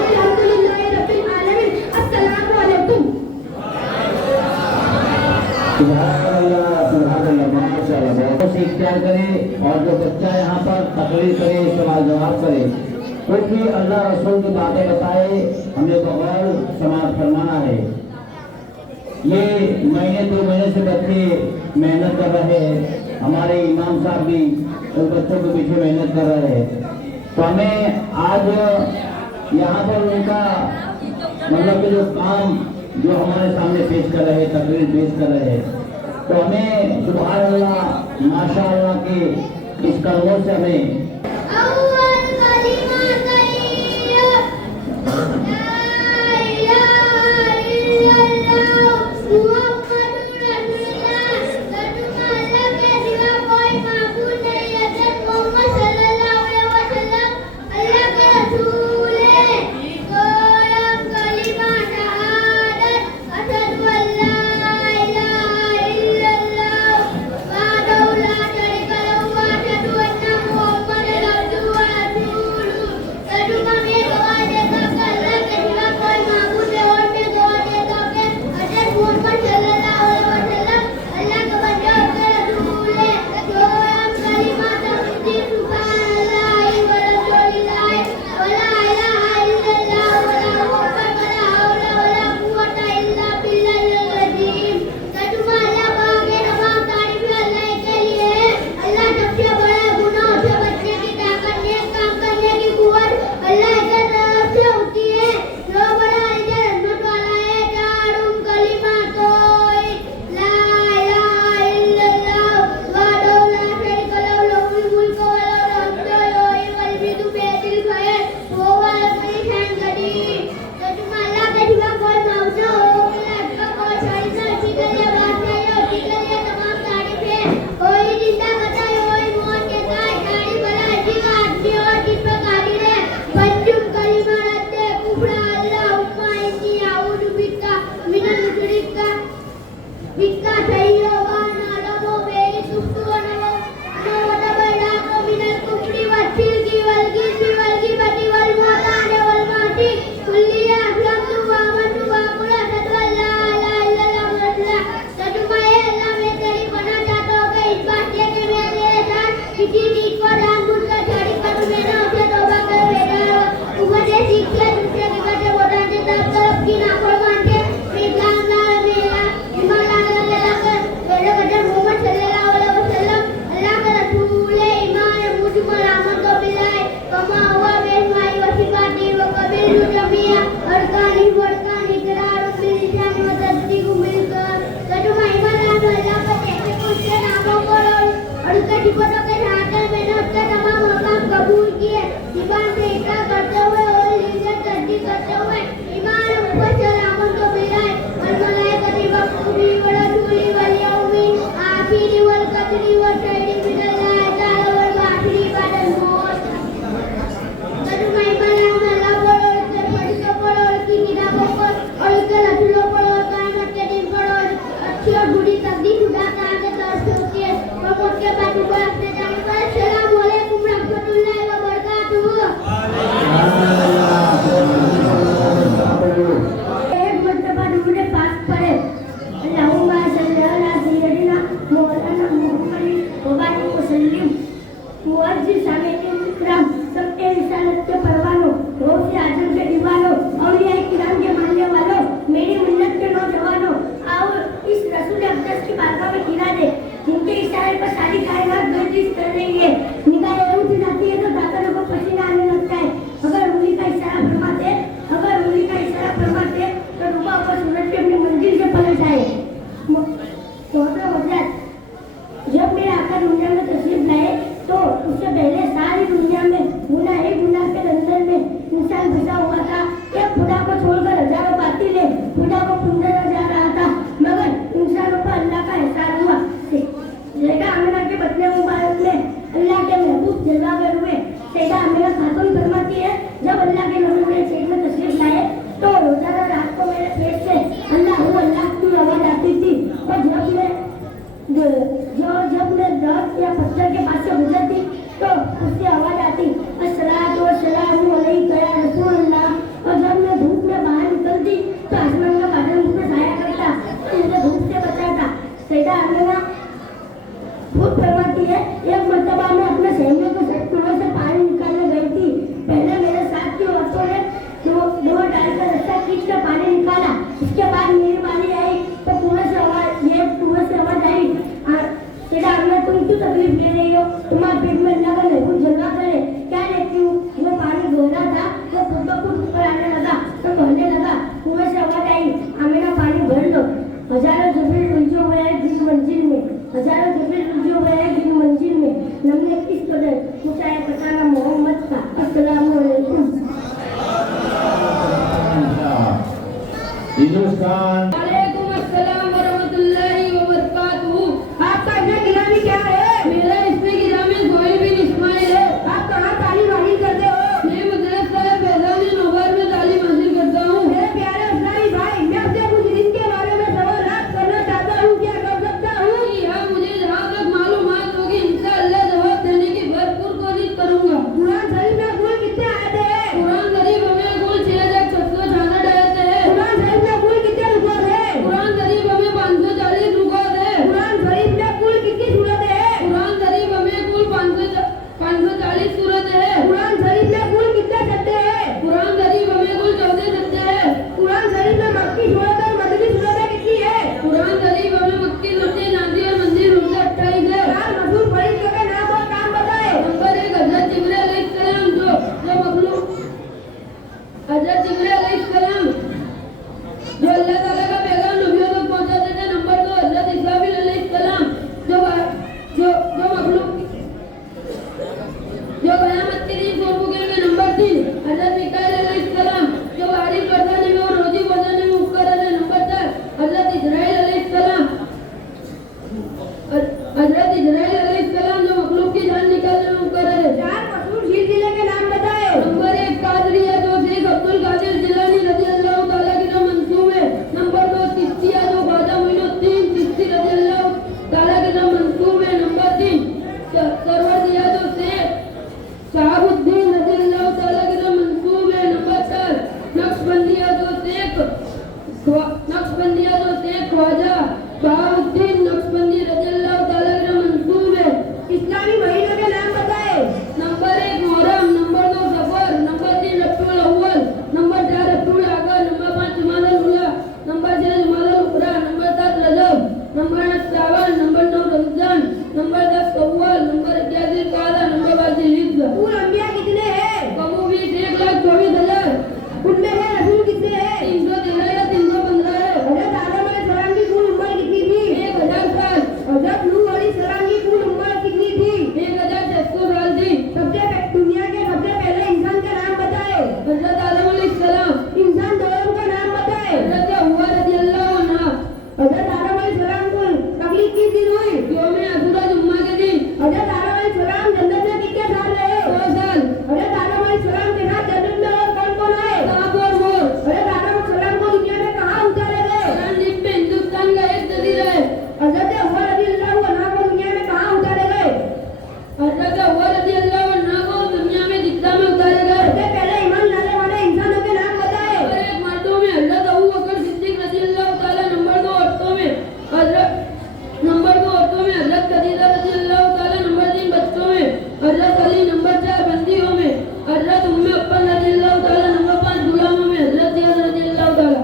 अल्हम्दुलिल्लाह रब्बिल आलमीन। अस्सलामु अलैकुम। सुभान अल्लाह, माशाअल्लाह। बहुत से इख्तियार करे और जो बच्चा यहाँ पर तकरीर करे, सवाल जवाब करे, क्योंकि अल्लाह रसूल की बातें बताए, हमने बगौर समाप्त करना है। ये महीने 2 महीने से बच्चे मेहनत कर रहे हैं, हमारे इमाम साहब भी उन बच्चों के पीछे मेहनत कर रहे हैं। तो हमें आज यहाँ पर उनका मतलब कि जो काम जो हमारे सामने पेश कर रहे हैं, तकरीर पेश कर रहे हैं, तो हमें सुभान अल्लाह माशाअल्लाह के इस कलमों से हमें तकलीफ दे रही हो, तुम्हारे पेट में अल्लाह का महबूब जलवा करे, क्या देखती हूँ? वो पानी गहरा था, वो खुद ब खुद ऊपर आने लगा, तो कहने लगा, कुएं से आवाज आई, आमिना पानी भर लो। हजारों जिब्रील उलझे हुए हैं जिस मंजिल में, हजारों जिब्रील उलझे हुए हैं जिस मंजिल में, नमने किस कदर पूछा है पता मोहम्मद का। अस्सलाम वालेकुम। इदुस खान वालेकुम अस्सलाम व रहमतुल्लाहि व बरकातहू। आपका इसमें गिरामी क्या है? मेरा इसमें गिरामी कोई भी इस्माइल है। आप कहाँ तालीम हासिल करते हो? मैं मदरसा फैजान नौबर में तालीम हासिल करता हूँ। मेरे प्यारे इस्लामी भाई, मैं आपसे कुछ दिन के बारे में सवाल करना चाहता हूँ, क्या कर सकता हूँ? यहाँ मुझे जहाँ तक मालूमात होगी इंशाअल्लाह जवाब देने की भरपूर कोशिश करूँगा। कुरान शरीफ में कुल कितने आयतें हैं? कुरान शरीफ में कुल 6,666 आयतें हैं। कुरान शरीफ में कुल कितने रुकूअत हैं? कुरान शरीफ में 540 रुकूअत हैं। कुरान शरीफ में कुल कितनी सूरतें हैं? कुरान शरीफ में कुल 540 सूरतें हैं। कुरान शरीफ में कुल कितने सज्जे हैं? कुरान शरीफ में कुल 14 सज्जे हैं। कुरान शरीफ में मक्की सूरत और मदनी सूरतें कितनी है? कुरान शरीफ में मक्की सूरतें, नाज़िल और मंज़िल सूरतें 28 है। चार मशहूर फरिश्तों के नाम और काम बताएं। नंबर 1 हज़रत जिब्रील अलैहिस्सलाम, जो मखलूक हज़रत जिब्रील अलैहिस्सलाम जो अल्लाह ताला का पैगाम नबियों तक पहुंचाते थे। नंबर 2 हज़रत इस्राफील अलैहिस्सलाम जो मखलूक जो क़यामत के दिन सूर फूकेंगे। नंबर 3 हज़रत मिकाईल अलैहिस्सलाम जो बारिश बरसाने में और रोजी बरसाने में उपकरण है। नंबर 4 हज़रत इजराइल अलैहिस्सलाम जो मखलूक की जान निकालने में उपकरण है। 4 मशहूर सिलसिले के नाम बताएं। नंबर 1 कादरिया जो शेख अब्दुल कादिर जिलानी रज़ियल्लाहु ताला की तरफ मंसूब है। नंबर 2 चिश्तिया जो ख्वाजा मोइनुद्दीन चिश्ती रज़ियल्लाहु ताला की तरफ मंसूब है। नंबर 3 सरवरदिया जो शेख शहाबुद्दीन रज़ियल्लाहु ताला की तरफ मंसूब है। नंबर 4 नक्शबंदिया जो शेख ख्वाजा बहाउद्दीन नक्शबंदी रज़ियल्लाहु ताला की तरफ मंसूब है। इस्लामी महीनों के नाम बताएं। नंबर 1 मुहर्रम, नंबर 2 सफर, नंबर 3 रबीउल अव्वल, नंबर 4 रबीउल आखिर, नंबर 5 जुमादुल ऊला, नंबर 6 जुमादुल उखरा, नंबर 7 रजब, नंबर 8 शाबान, नंबर 9 रमजान, नंबर 10 शव्वाल, नंबर 11 ज़िलक़ादा, नंबर 12 ज़िलहिज्जा। कुल अंबिया कितने हैं? कमोबेश 1,24,000। उनमें से रसूल कितने हैं? 313 या 315 है। हज़रत आदम अलैहिस्सलाम की कुल उम्र कितनी थी? 1000 साल। हज़रत नूह अलैहिस्सलाम की कुल उम्र कितनी थी? 1600 साल थी। दुनिया के सबसे पहले इंसान का नाम बताएं। हज़रत आदम अलैहिस्सलाम। इंसान दोनों का नाम बताएं। हज़रत हव्वा रज़ियल्लाहु अन्हा। हज़रत आदम अलैहिस्सलाम को तकलीफ किस दिन हुई? यौम अशूरा जुम्मा के दिन। हज़रत आदम अलैहिस्सलाम जन्नत में कितने साल रहे? 100 साल। हज़रत आदम अलैहिस्सलाम के साथ जन्नत में और कौन-कौन आए? सांप और मोर। हज़रत आदम अलैहिस्सलाम को दुनिया में कहाँ उतारे गए? चांद में हिंदुस्तान का एक जजीरा है। हज़रत हव्वा रज़ियल्लाहु अन्हा को दुनिया में कहाँ उतारे गए? हज़रत हव्वा रज़ियल्लाहु अन्हा को दुनिया में जिद्दा में उतारे गए। सबसे पहले ईमान लाने वाले इंसानों के नाम बताएं। नंबर 1 मर्दों में हज़रत अबू बकर सिद्दीक रज़ियल्लाहु ताला। नंबर 2 औरतों में हज़रत खदीजा रज़ियल्लाहु ताला। नंबर 3 बच्चों में हज़रत अली। नंबर 4 बंदियों में हज़रत उम्मे अप्पल रज़ियल्लाहु ताला। नंबर 5 गुलामों में हज़रत ज़ियाद रज़ियल्लाहु ताला।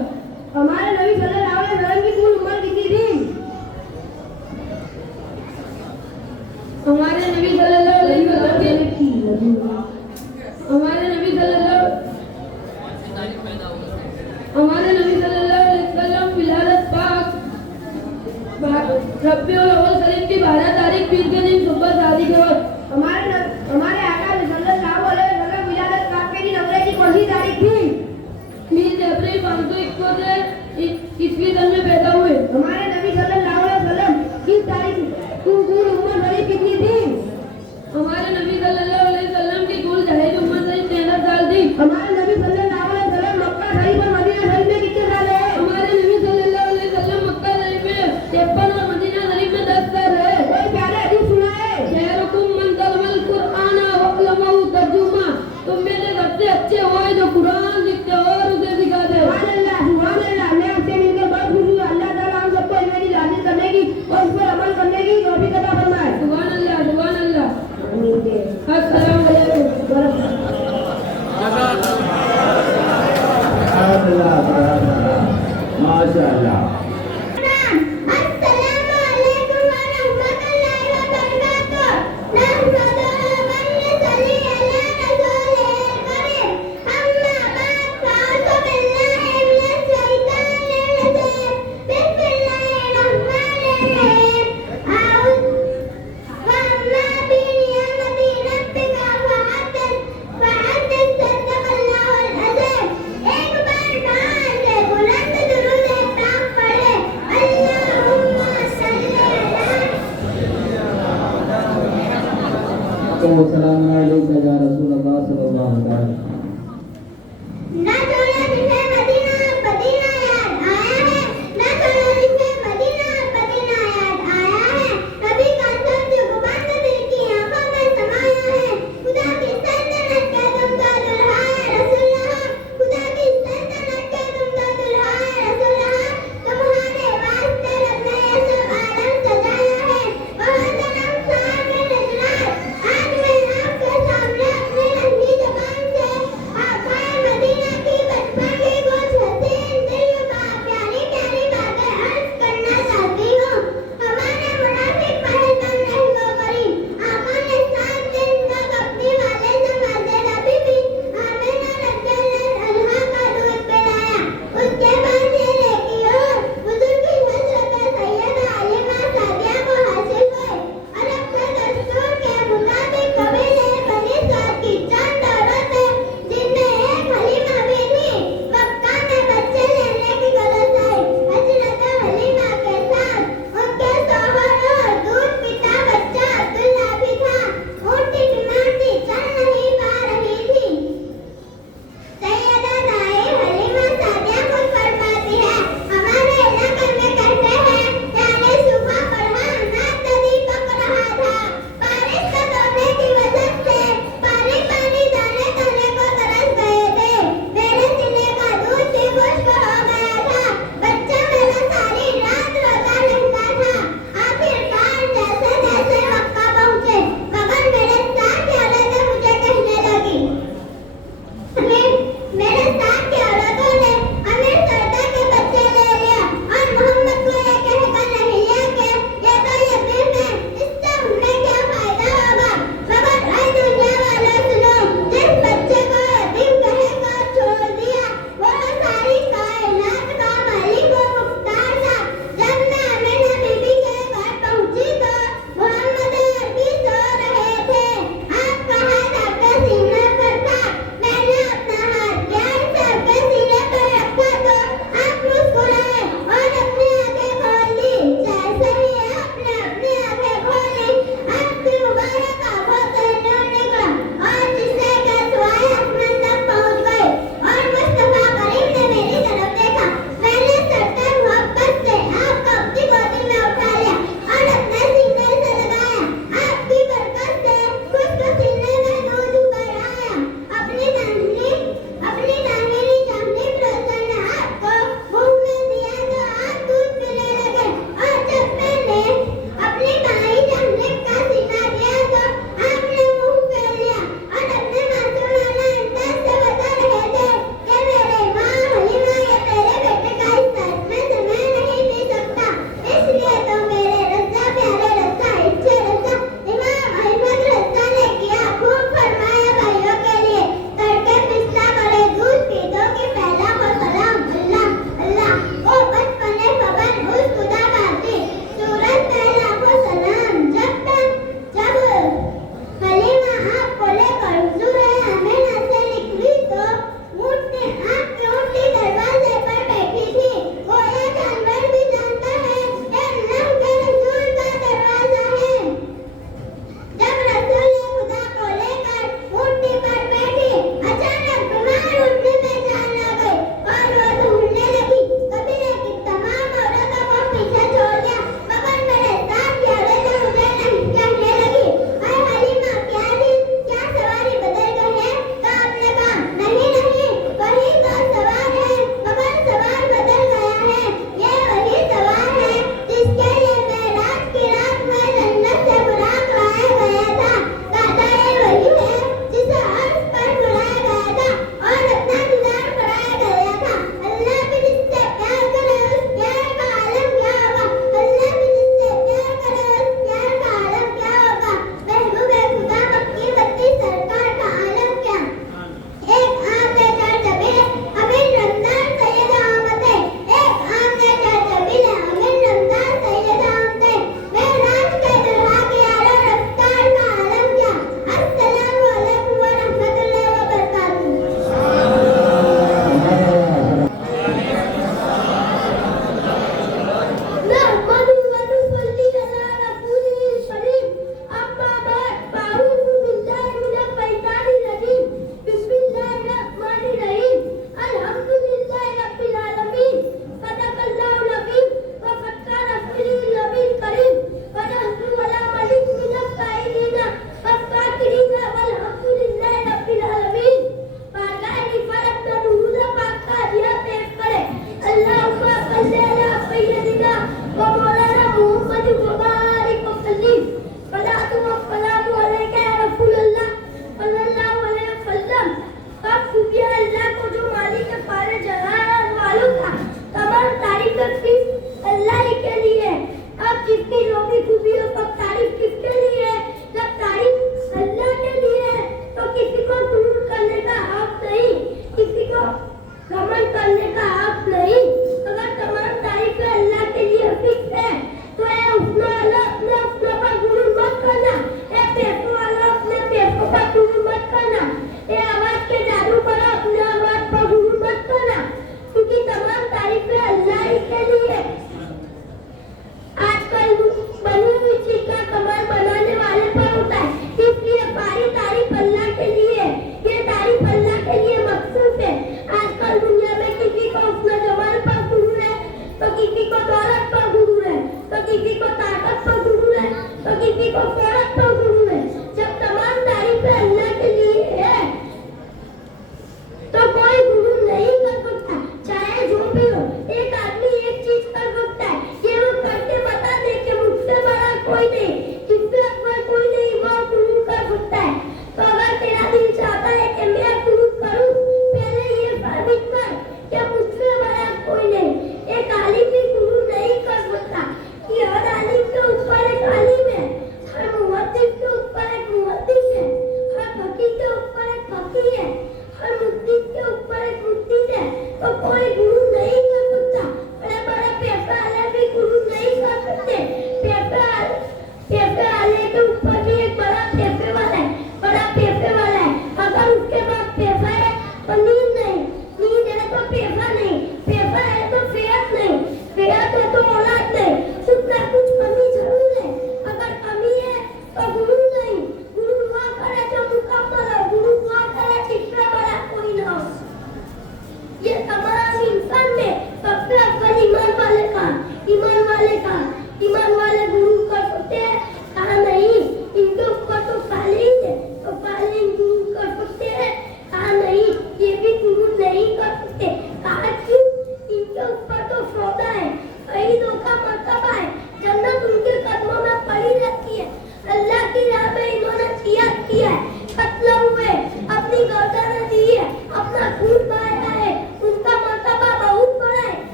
हमारे नबी सल्लल्लाहु अलैहि वसल्लम की कुल उम्र कितनी थी? हमारे नबी सल्लल्लाहु अलैहि वसल्लम विलादत पाक रबीउल अव्वल शरीफ की 12 तारीख पीर के दिन सुबह शादी के वक्त। हमारे आका सल्लल्लाहु अलैहि वसल्लम विलादत पाक के दिन अंग्रेजी कौन सी तारीख थी? 20 अप्रैल 571 ईस्वी सन में पैदा हुए। हमारे नबी सल्लल्लाहु अलैहि वसल्लम किस तारीख कुल उम्र शरीफ कितनी थी? हमारे नबी सल्लल्लाहु अलैहि वसल्लम की कुल दहेज उम्र शरीफ 13 साल थी। हमारे नबी सल्लल्लाहु अलैहि वसल्लम मक्का शरीफ और मदीना शरीफ में कितने साल रहे? हमारे नबी सल्लल्लाहु अलैहि वसल्लम मक्का शरीफ में 53 और मदीना शरीफ में 10 साल रहे। कोई प्यारे हदीस सुनाए। खैरुकुम मन तलवल कुरआन वअलमहु तर्जुमा। तुम में से सबसे अच्छे वो है जो कुरान लिखते और उसे सिखाते। सुभान अल्लाह, सुभान अल्लाह। मैं आपसे मिलकर बहुत खुश हूँ। अल्लाह ताला हम सबको इल्म की हासिल करने की और उस पर अमल करने की तौफीक अता फरमाए। सुभान अल्लाह, सुभान अल्लाह। तो किसी को दौलत पर गुरूर है, तो किसी को ताकत पर गुरूर है, तो किसी को शोहरत पर गुरूर है। जब तमाम तारीफें अल्लाह के लिए है तो कोई गुरूर नहीं कर सकता, चाहे जो भी हो। एक आदमी एक चीज कर सकता है, ये वो करके बता दे कि मुझसे बड़ा कोई नहीं, जिससे अकबर कोई नहीं, वो गुरूर कर सकता है। तो अगर तेरा दिल चाहता है कि मैं गुरूर करूं, पहले ये साबित कर कि मुझसे बड़ा कोई नहीं। एक आलिम भी गुरूर नहीं कर सकता कि हर आलिम के ऊपर एक आलिम है, हर मुहद्दिस के ऊपर एक मुहद्दिस है, हर फकीह के ऊपर एक फकीह है, हर मुफ्ती के ऊपर एक मुफ्ती है। तो कोई गुरु नहीं कर सकता। बड़े बड़े पैसे वाले भी गुरु नहीं कर सकते। पैसे वाले के ऊपर भी एक बड़ा पैसे वाला है, बड़ा पैसे वाला है। अगर उसके पास पैसा है तो नींद नहीं, नींद है तो पैसा नहीं, पैसा है तो सेहत नहीं, सेहत है तो औलाद नहीं। कुछ ना कुछ कमी जरूर है। अगर कमी है तो गुरु नहीं, गुरु हुआ करे जो मुकम्मल हो, गुरु हुआ करे जिससे बड़ा कोई ना हो। ये तमाम इंसान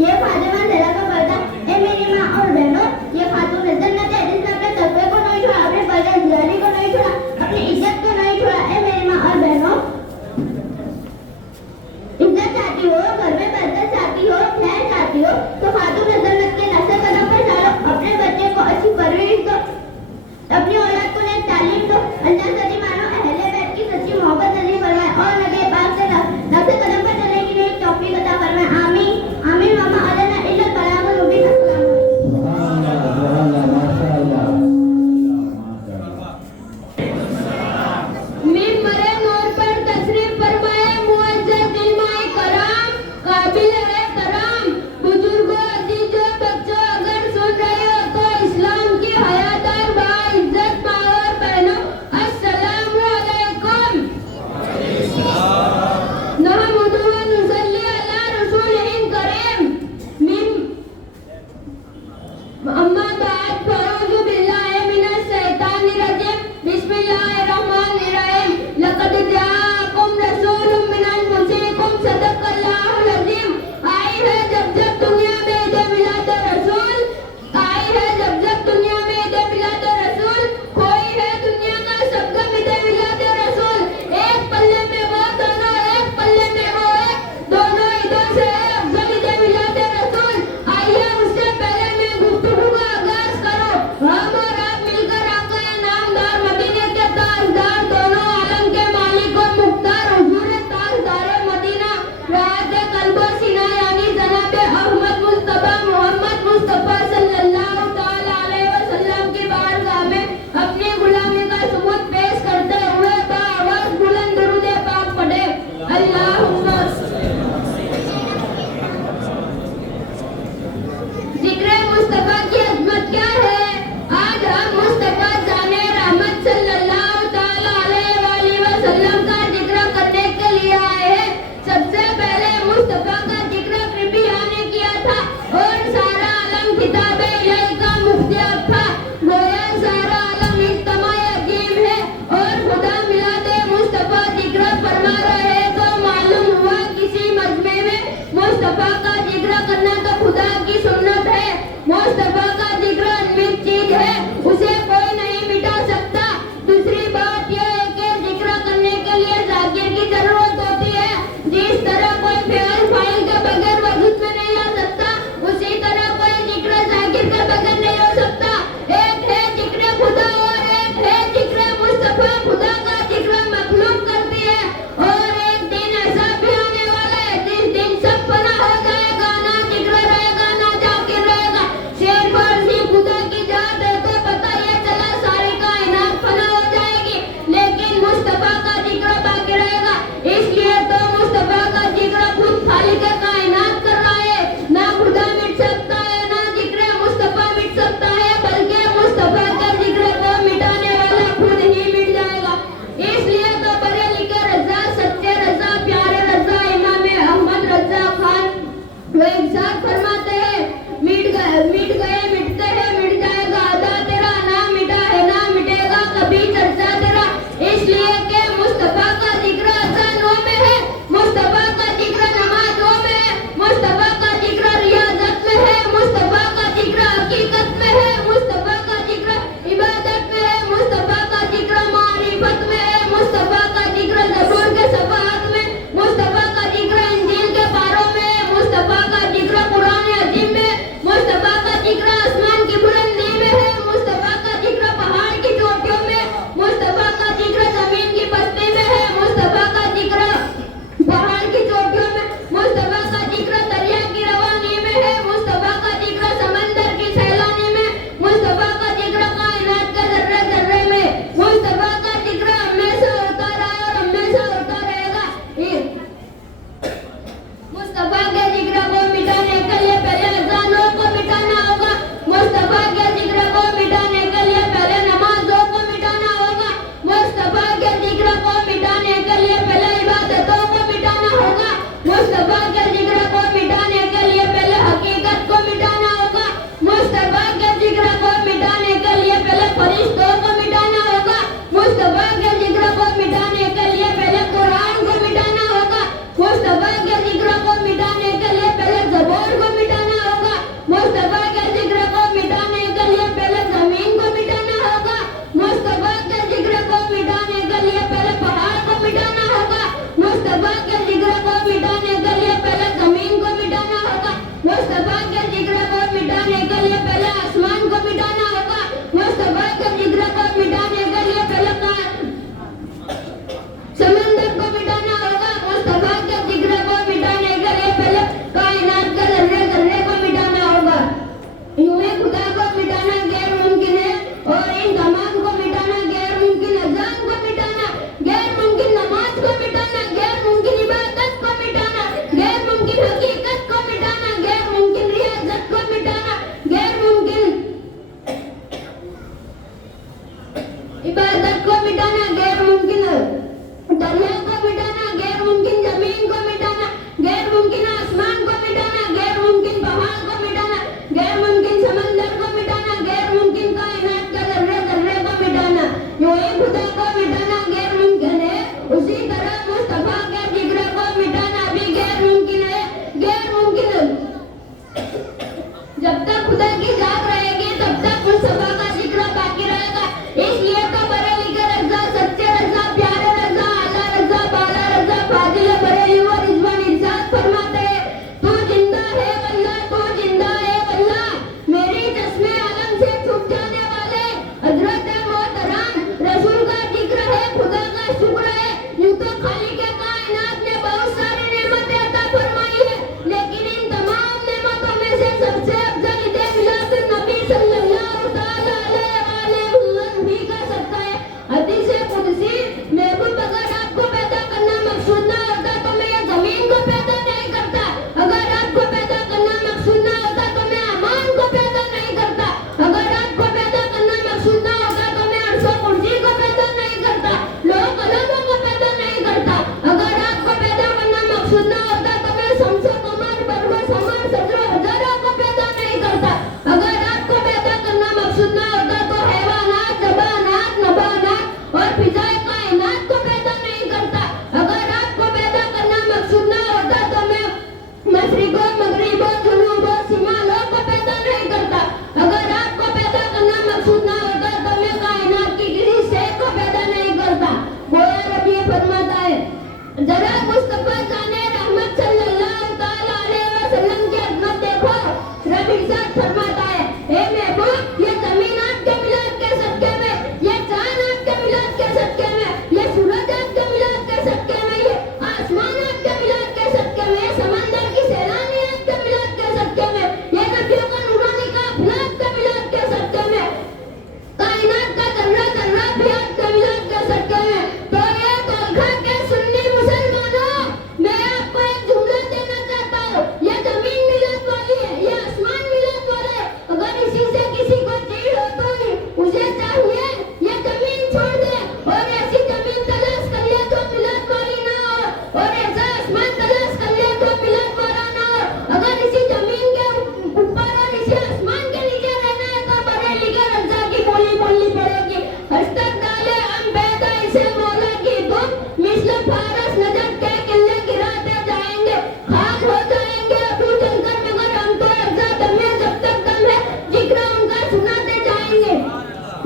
ये फातिमा ज़हरा का पर्दा, ए मेरी माँ और बहनों, ये खातून जन्नत है जिसने अपने तकवे को नहीं छोड़ा, अपने परहेज़गारी को नहीं छोड़ा, अपनी इज्जत को नहीं छोड़ा। ए मेरी माँ और बहनों, इज्जत चाहती हो, घर में बरकत चाहती हो, खैर चाहती हो, तो खातून जन्नत के नक्शे कदम पर चलो। अपने बच्चे को अच्छी परवरिश दो, अपनी औलाद को नेक तालीम दो। अल्लाह सच्ची मानो, अहले बैत की सच्ची मोहब्बत नसीब फरमाए और नबी पाक से नक्शे कदम पर चलने की नेक तौफीक अता फरमाए। आमीन आमीन। वमा अलैना इल्लल बलागुल मुबीन। अस्सलाम मिंबरे नूर पर तशरीफ फरमाए मुअज्जज इल्माए कराम, काबिल है कराम, बुजुर्गों अजीजों बच्चों, अगर सुन रहे हो तो इस्लाम की हयादार बाइज्जत माँ और बहनों, अस्सलामु अलैकुम। नहमदुहु व नुसल्ली अला रसूलिहिल करीम। अम्मा बाद फअऊज़ु बिल्लाहि मिनश शैतानिर रजीम। बिस्मिल्लाहिर्रहमानिर्रहीम। लक़द जाअकुम रसूलुम मिन अनफुसिकुम सदक़ल्लाहुल अज़ीम। आई है जब जब दुनिया में ईद मिलाद रसूल, आई है जब जब दुनिया में ईद मिलाद रसूल, कोई है दुनिया का सबगम ईद मिलाद रसूल। एक पल्ले में वो दोनों, एक पल्ले में वो एक, दोनों ईदों से है अफजल ईद मिलाद रसूल। आइए उससे पहले मैं गुफ्तगू का आगाज करूं। हम और आप मिलकर आका नामदार मदीने के ताजदार, दोनों आलम के मालिक और मुख्तार हुजूर ताजदार मदीना राहत कल्बो सीना यानी जनाब अहमद मुस्तफा मोहम्मद मुस्तफा सल्लल्लाहु तआला अलैहि वसल्लम की बारगाह में अपनी गुलामी का सबूत पेश करते हुए बाआवाज़ बुलंद दुरूद पाक पढ़े। अल्लाहुम्मा जिक्र मुस्तफा की अजमत क्या है? आज हम मुस्तफा जाने रहमत सल्लल्लाहु तआला अलैहि वसल्लम का जिक्र करने के लिए आए हैं। सबसे पहले मुस्तफा का जिक्र नबिया ने किया था और सारा आलम किताब इलाही का मुख्तियार था। गोया सारा आलम इज्तिमाई अजीम है और खुदा मिलादे मुस्तफा जिक्र फरमा रहे हैं तो मालूम हुआ किसी मजमे में मुस्तफा का जिक्र करना तो खुदा की सुन्नत है। मुस्तफा का जिक्र अनमित चीज है, उसे कोई नहीं मिटा सकता। दूसरी बात यह है कि जिक्र करने के लिए जाकिर की जरूरत होती है। जिस तरह कोई फेल फाइल के बगैर वजूद में नहीं आ सकता, उसी तरह कोई जिक्र जाकिर के बगैर नहीं हो सकता। एक है जिक्र खुदा और एक है जिक्र मुस्तफा। खुदा का जिक्र मखलूक करती है और एक दिन ऐसा भी होने वाला है जिस दिन सब फना हो जाएगा, ना जिक्र रहेगा ना जाकिर रहेगा। शेर फारसी खुदा की जात है तो पता ये चला सारी कायनात फना हो जाएगी, लेकिन मुस्तफा का जिक्र बाकी रहेगा। इसलिए तो मुस्तफा का जिक्र खुद खालिक कायनात कर रहा है। ना खुदा मिट सकता है ना जिक्र मुस्तफा मिट सकता है, बल्कि मुस्तफा के जिक्र को मिटाने वाला खुद ही मिट जाएगा। इसलिए तो बड़े लिखे रजा, सच्चे रजा, प्यारे रजा इमाम अहमद रजा खान वो इरशाद फरमाते हैं, मिट गए मिटते हैं मिट जाएगा अदा तेरा, ना मिटा है ना मिटेगा कभी चर्चा तेरा। इसलिए के मुस्तफा का जिक्र अज़ानों में है, मुस्तफा का जिक्र नमाजों में है, मुस्तफा का जिक्र रियाजत में है, मुस्तफा का जिक्र हकीकत में है, मुस्तफा का जिक्र इबादत में है, मुस्तफा का जिक्र मारिफत में है, मुस्तफा का जिक्र ज़बूर के सफ़हात में, मुस्तफा का जिक्र इंजील के पारों में है, मुस्तफा का जिक्र कुरान अजीम जब तक खुदा की जाग रहेगी तब तक मुस्तफा का जिक्र बाकी रहेगा। इसलिए तो बरेली के रज़ा, सच्चे रज़ा, प्यारे रज़ा, आला रज़ा, बाला रज़ा, फाजिल बरेली और रिजवान इरशाद फरमाते हैं, तू जिंदा है वल्लाह, तू जिंदा है वल्लाह। मेरी चश्मे आलम से छुप जाने वाले हजरत मोहतरम रसूल का जिक्र है, खुदा का शुक्र है। यूं तो खालिक कायनात ने बहुत सारी नेमतें अता फरमाई है, लेकिन इन तमाम नेमतों में से सबसे अफजल ईद मिलादुन नबी सल्लल्लाहु तआला अलैहि वसल्लम का सदका है। हदीस कुदसी, महबूब अगर आपको पैदा करना मकसूद ना होता तो मैं ये जमीन को पैदा नहीं करता, अगर आपको पैदा करना मकसूद ना होता तो मैं आसमान को पैदा नहीं करता, अगर आपको पैदा करना मकसूद ना होता तो मैं अर्श कुर्सी को पैदा नहीं करता, लोह कलमों को पैदा नहीं करता, अगर आपको पैदा करना मकसूद ना होता तो मैं शम्स कमर बरबर समर सजरो हजारों को पैदा नहीं करता, अगर आपको पैदा करना मकसूद ना होता तो हैवानात, जबानात, नबानात और फिजाए कायनात को पैदा नहीं करता, अगर आपको पैदा करना मकसूद ना होता तो मैं मशरिको मगरिबो जुनूबो शिमालो को पैदा नहीं करता, अगर आपको पैदा करना मकसूद ना होता तो मैं कायनात की किसी शे को पैदा नहीं करता। गोया रब ये फरमाता है, जरा मुस्तफा जाने रहमत सल्लल्लाहु तआला अलैहि वसल्लम की अज़मत देखो। रब इरशाद फरमाता है, हे महबूब, ये जमीन आपके मिलाद के सदके में, ये चांद आपके मिलाद के सदके में, ये सूरज आपके मिलाद के सदके में, ये आसमान आपके मिलाद के सदके में, ये समंदर की सैलानी आपके मिलाद के सदके में, ये नबियों का नूरानी काफिला आपके मिलाद के सदके में, कायनात का जर्रा जर्रा भी आपके मिलाद के सदके में। तो ये तोलखा के सुन्नी मुसलमानों, मैं आपको एक जुमला देना चाहता हूँ, ये जमीन मिलाद वाली है, ये आसमान मिलाद वाला है। अगर इसी से किसी को चीड़ हो तो उसे चाहिए ये जमीन छोड़ दे और ऐसी जमीन तलाश कर ले जो मिलाद वाली ना हो, और ऐसा आसमान तलाश कर ले जो मिलाद वाला ना हो। अगर इसी जमीन के ऊपर और इसी आसमान के नीचे रहना है तो बरेली के रज़ा की बोली बोलनी पड़ेगी। हस्तक डाले हम पैदा इसे मौला की तुम, मिस्ल फारस नजर के किले गिराते जाएंगे, खाक हो जाएंगे अबू जलकर, मगर हम तो रज़ा दम है, जब तक दम है जिक्र उनका सुनाते जाएंगे।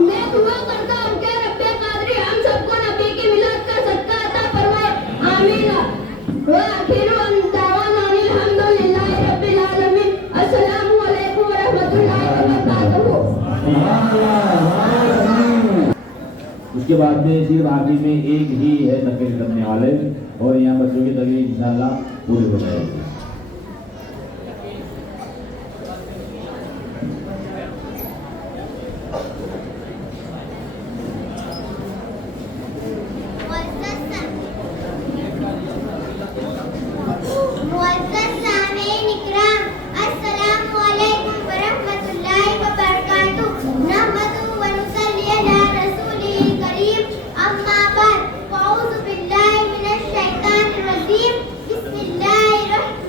मैं दुआ करता हूँ कि रब्बे कादरी हम सबको नबी की मिलाद का सदका अता फरमाए, आमीन। व आखिरु दावाना अल्हम्दुलिल्लाहि रब्बिल आलमीन। अस्सलामु अलैकुम व रहमतुल्लाहि व बरकातुहू। उसके बाद में सिर्फ आखिर में एक ही है तकरीर करने वाले, और यहाँ बच्चों की तकरीर इंशाल्लाह पूरी हो जाएगी। मुअज़्ज़ज़ सामीईन इकराम, अस्सलामु अलैकुम व रहमतुल्लाहि व बरकातुहू। नहमदुहु व नुसल्ली अला रसूलिल करीम, अम्मा बाद, फ़अऊज़ु बिल्लाहि मिनश शैतानिर रजीम, बिस्मिल्लाहिर रहमानिर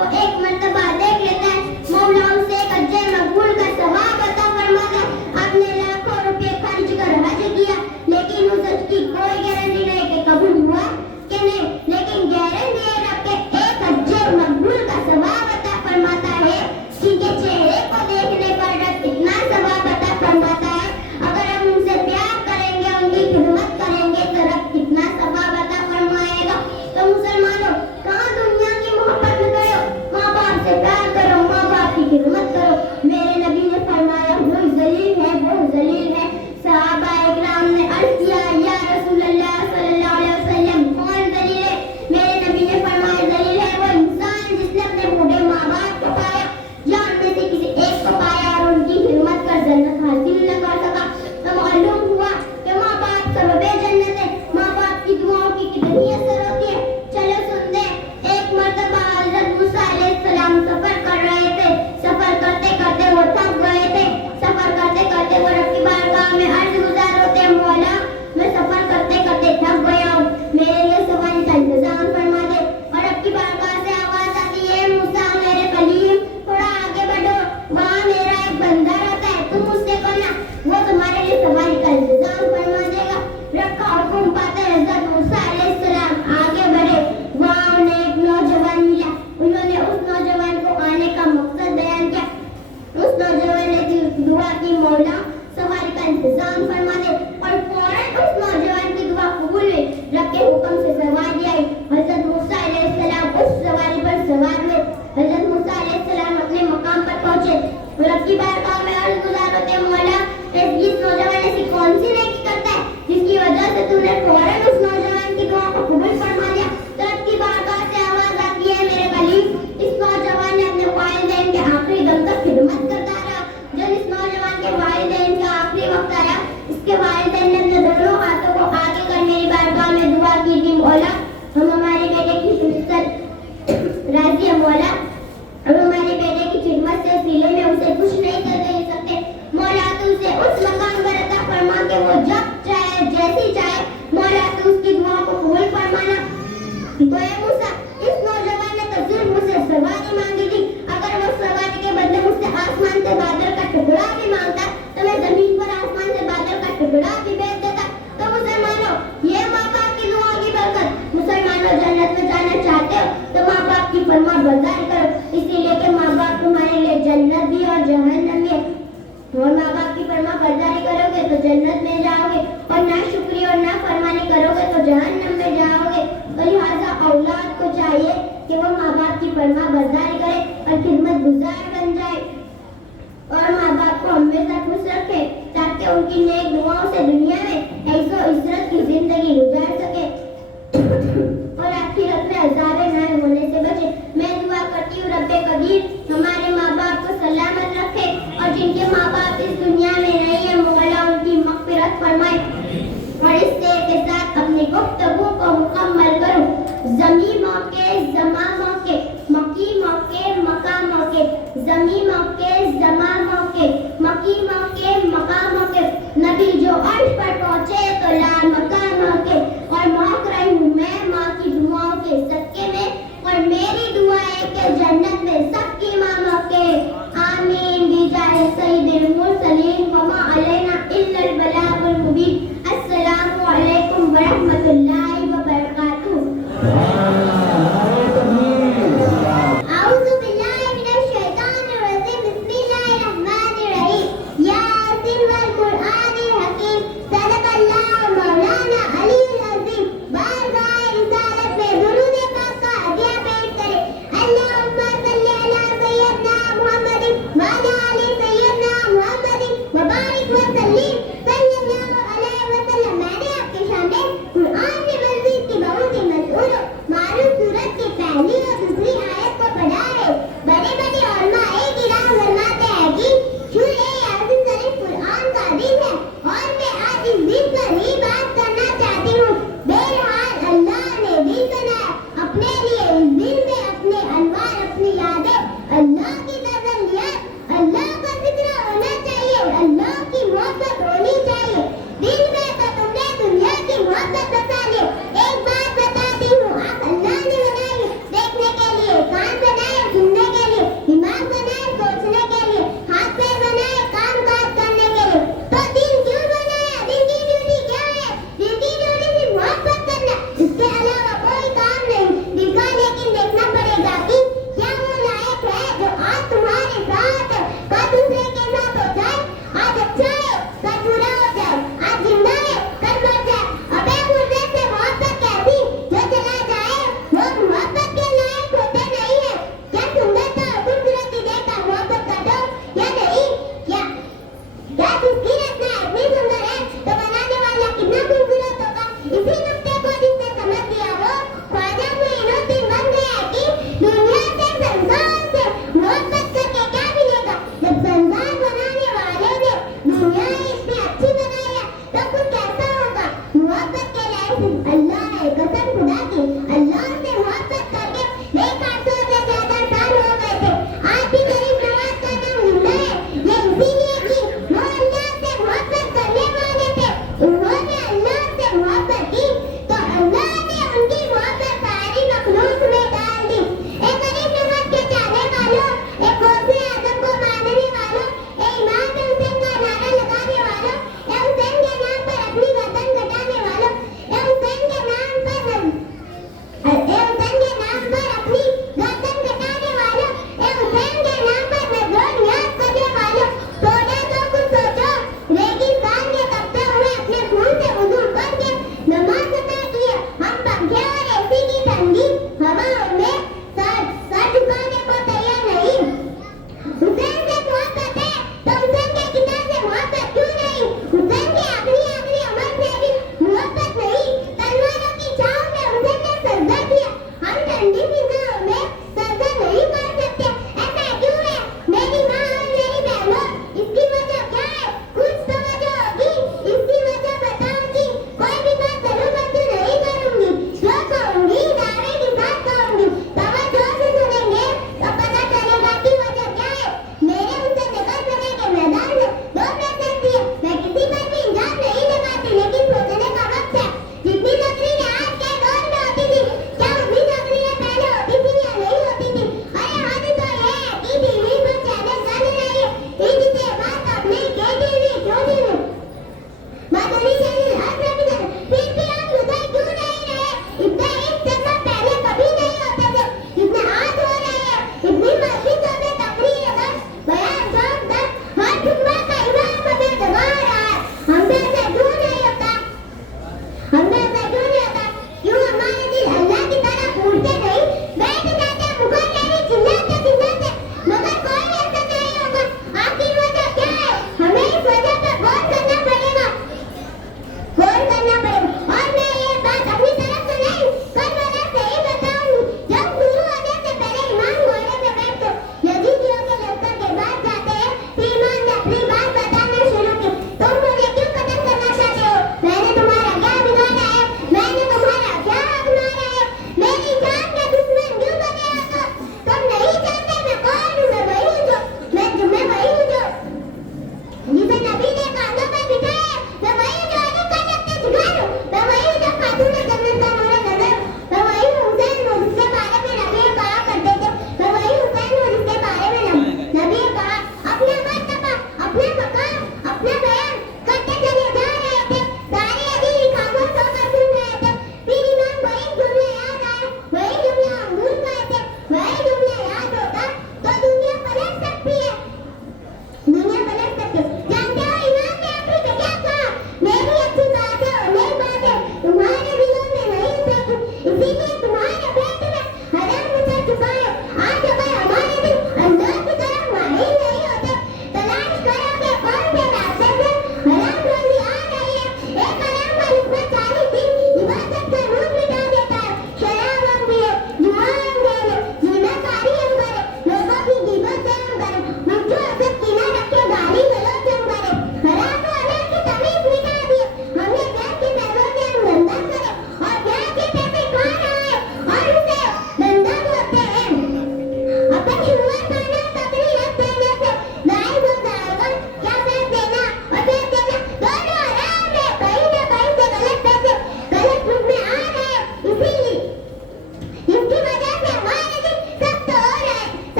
को एक मर्तबा देख लेता है, मौला उसे एक हज्जे मकबूल का सवाब अता फरमाता है। आपने लाखों रुपए खर्च कर हज किया, लेकिन उस हज की कोई गारंटी नहीं कि कबूल हुआ कि नहीं, लेकिन गारंटी है रब के एक हज्जे मकबूल का सवाब अता फरमाता है। जिनके चेहरे को देखने पर रब कितना सवाब अता फरमाता है। अगर हम उनसे प्यार करेंगे, उनकी खिदमत करेंगे तो रब कितना सवाब अता फरमाएगा। तो मुसलमानों, कहाँ दुनिया की मोहब्बत में करो, माँ बाप से प्यार करो, माँ बाप की खिदमत करो। मेरे नबी ने फरमाया, वो जलील है, वो जलील है। सहाबा इकराम ने अर्ज किया, या रसूल अल्लाह सल्लल्लाहु अलैहि वसल्लम, कौन जलील है? मेरे नबी ने फरमाया, जलील है वो इंसान जिसने अपने बूढ़े माँ बाप को पाया या उनमें से किसी एक को पाया और उनकी खिदमत कर जन्नत हासिल न कर सका। तो मालूम हुआ कि माँ बाप सबबे जन्नत है। माँ बाप की दुआओं की कितनी असर होती है। चलो सुन दे। एक मर्तबा हज़रत मूसा अलैहिस्सलाम सफर कर रहे थे। सफर करते करते वो थक गए थे। सफर करते करते वो रब की बारगाह में अर्ज गुजार होते, मौला मैं सफर करते करते थक गया हूँ, मेरे लिए सवारी का इंतजाम फरमा दे। और रब की बारगाह से आवाज आती है, मूसा मेरे कलीम थोड़ा आगे बढ़ो, वहाँ मेरा एक बंदा रहता है, तुम उससे कहना वो तुम्हारे लिए सवारी का इंतजाम फरमा देगा। रब का हुक्म पाते हज़रत मूसा अलैहिस्सलाम आगे बढ़े। वहाँ उन्हें एक नौजवान मिला। उन्होंने उस नौजवान को आने का मकसद बयान किया। उस नौजवान ने दुआ की, मौला सवारी का इंतजाम फरमा दे। और फौरन उस नौजवान की दुआ कबूल हुई। रब के हुक्म से सवारी आई। हज़रत मूसा अलैहिस्सलाम उस सवारी पर सवार हुए। हज़रत मूसा अलैहिस्सलाम अपने मकाम पर पहुंचे। रब की बारगाह में अर्ज गुजार होते, मौला इस नौजवान ऐसी कौन सी नेकी करता है जिसकी वजह से तूने फौरन उस नौजवान की दुआ को कबूल फरमा लिया। तो रब की बारगाह से आवाज आती है, मेरे कलीम इस नौजवान ने अपने वालिदैन के आखिरी दम तक खिदमत करता रहा। जब इस नौजवान के वालिदैन का आखिरी वक्त आया, इसके वालिदैन ने अपने दोनों हाथों को आगे कर मेरी बारगाह में दुआ की थी, मौला हम हमारे बेटे की खिदमत राजी है, मौला हम हमारे बेटे की खिदमत से सिले में उसे कुछ नहीं कर दे सकते। मौला तू उसे उस मकाम पर अता फरमा के वो जब चाहे जैसी चाहे, मौला तू उसकी दुआ को कबूल फरमाना। तो ए मूसा, इस नौजवान ने तो सिर्फ मुझसे सवारी मांगी थी। अगर वो सवारी के बदले मुझसे आसमान से बादल का टुकड़ा भी मांगता तो मैं जमीन पर आसमान से बादल का टुकड़ा भी भेज देता। तो मुसलमानों, ये माँ बाप की दुआ की बरकत। मुसलमानों, जन्नत में जाना चाहते हो तो माँ बाप की फरमा बरदारी करो, इसीलिए कि माँ बाप तुम्हारे लिए जन्नत भी और जहन्नम भी है। और माँ बाप की फरमा बरदारी करोगे तो जन्नत में जाओगे, और ना शुक्रिया और ना फरमानी करोगे तो जहन्नम में जाओगे। तो लिहाजा औलाद को चाहिए कि वो माँ बाप की फरमा बरदारी करे और खिदमत गुजार बन जाए और माँ बाप को हमेशा खुश रखे, ताकि उनकी नेक दुआओं से दुनिया में ऐसो इज़्ज़त की जिंदगी गुजार सके और आखिरत में अज़ाब नार होने से बचे। मैं दुआ करती हूँ रब्बे कदीर हमारे माँ बाप को सलामत रखे, और जिनके माँ बाप इस दुनिया में नहीं है, मौला उनकी मग़फ़िरत फरमाए। और इससे के साथ अपनी गुफ्तगू को मुकम्मल करूँ। ज़मी मौके ज़मा मौके, मकी मौके मका मौके, ज़मी मौके ज़मा मौके, मकी मौके मका मौके। नबी जो अर्श पर पहुँचे तो ला मका मौके, और महक रही हूँ मैं माँ की दुआओं के सदके में, और मेरी दुआ है कि जन्नत में सबकी माँ मौके। आमीन बिजाए सय्यिदिल मुरसलीन वमा अलैना इल्लल बलागुल मुबीन। अस्सलामु अलैकुम व रहमतुल्लाहि व बरकातुहू। आऊज़ु बिल्लाहि मिनश शैतानिर रजीम। बिस्मिल्लाहिर रहमानिर रहीम। यासीन वल कुरआनिल हकीम। सदक़ल्लाहु मौलाना अलील अज़ीम। बारगाह रिसालत में दुरूद पाक का हदिया पेश करें। अल्लाहुम्मा सल्ली अला सय्यदना मुहम्मदिन व अला आलि सय्यदना मुहम्मद।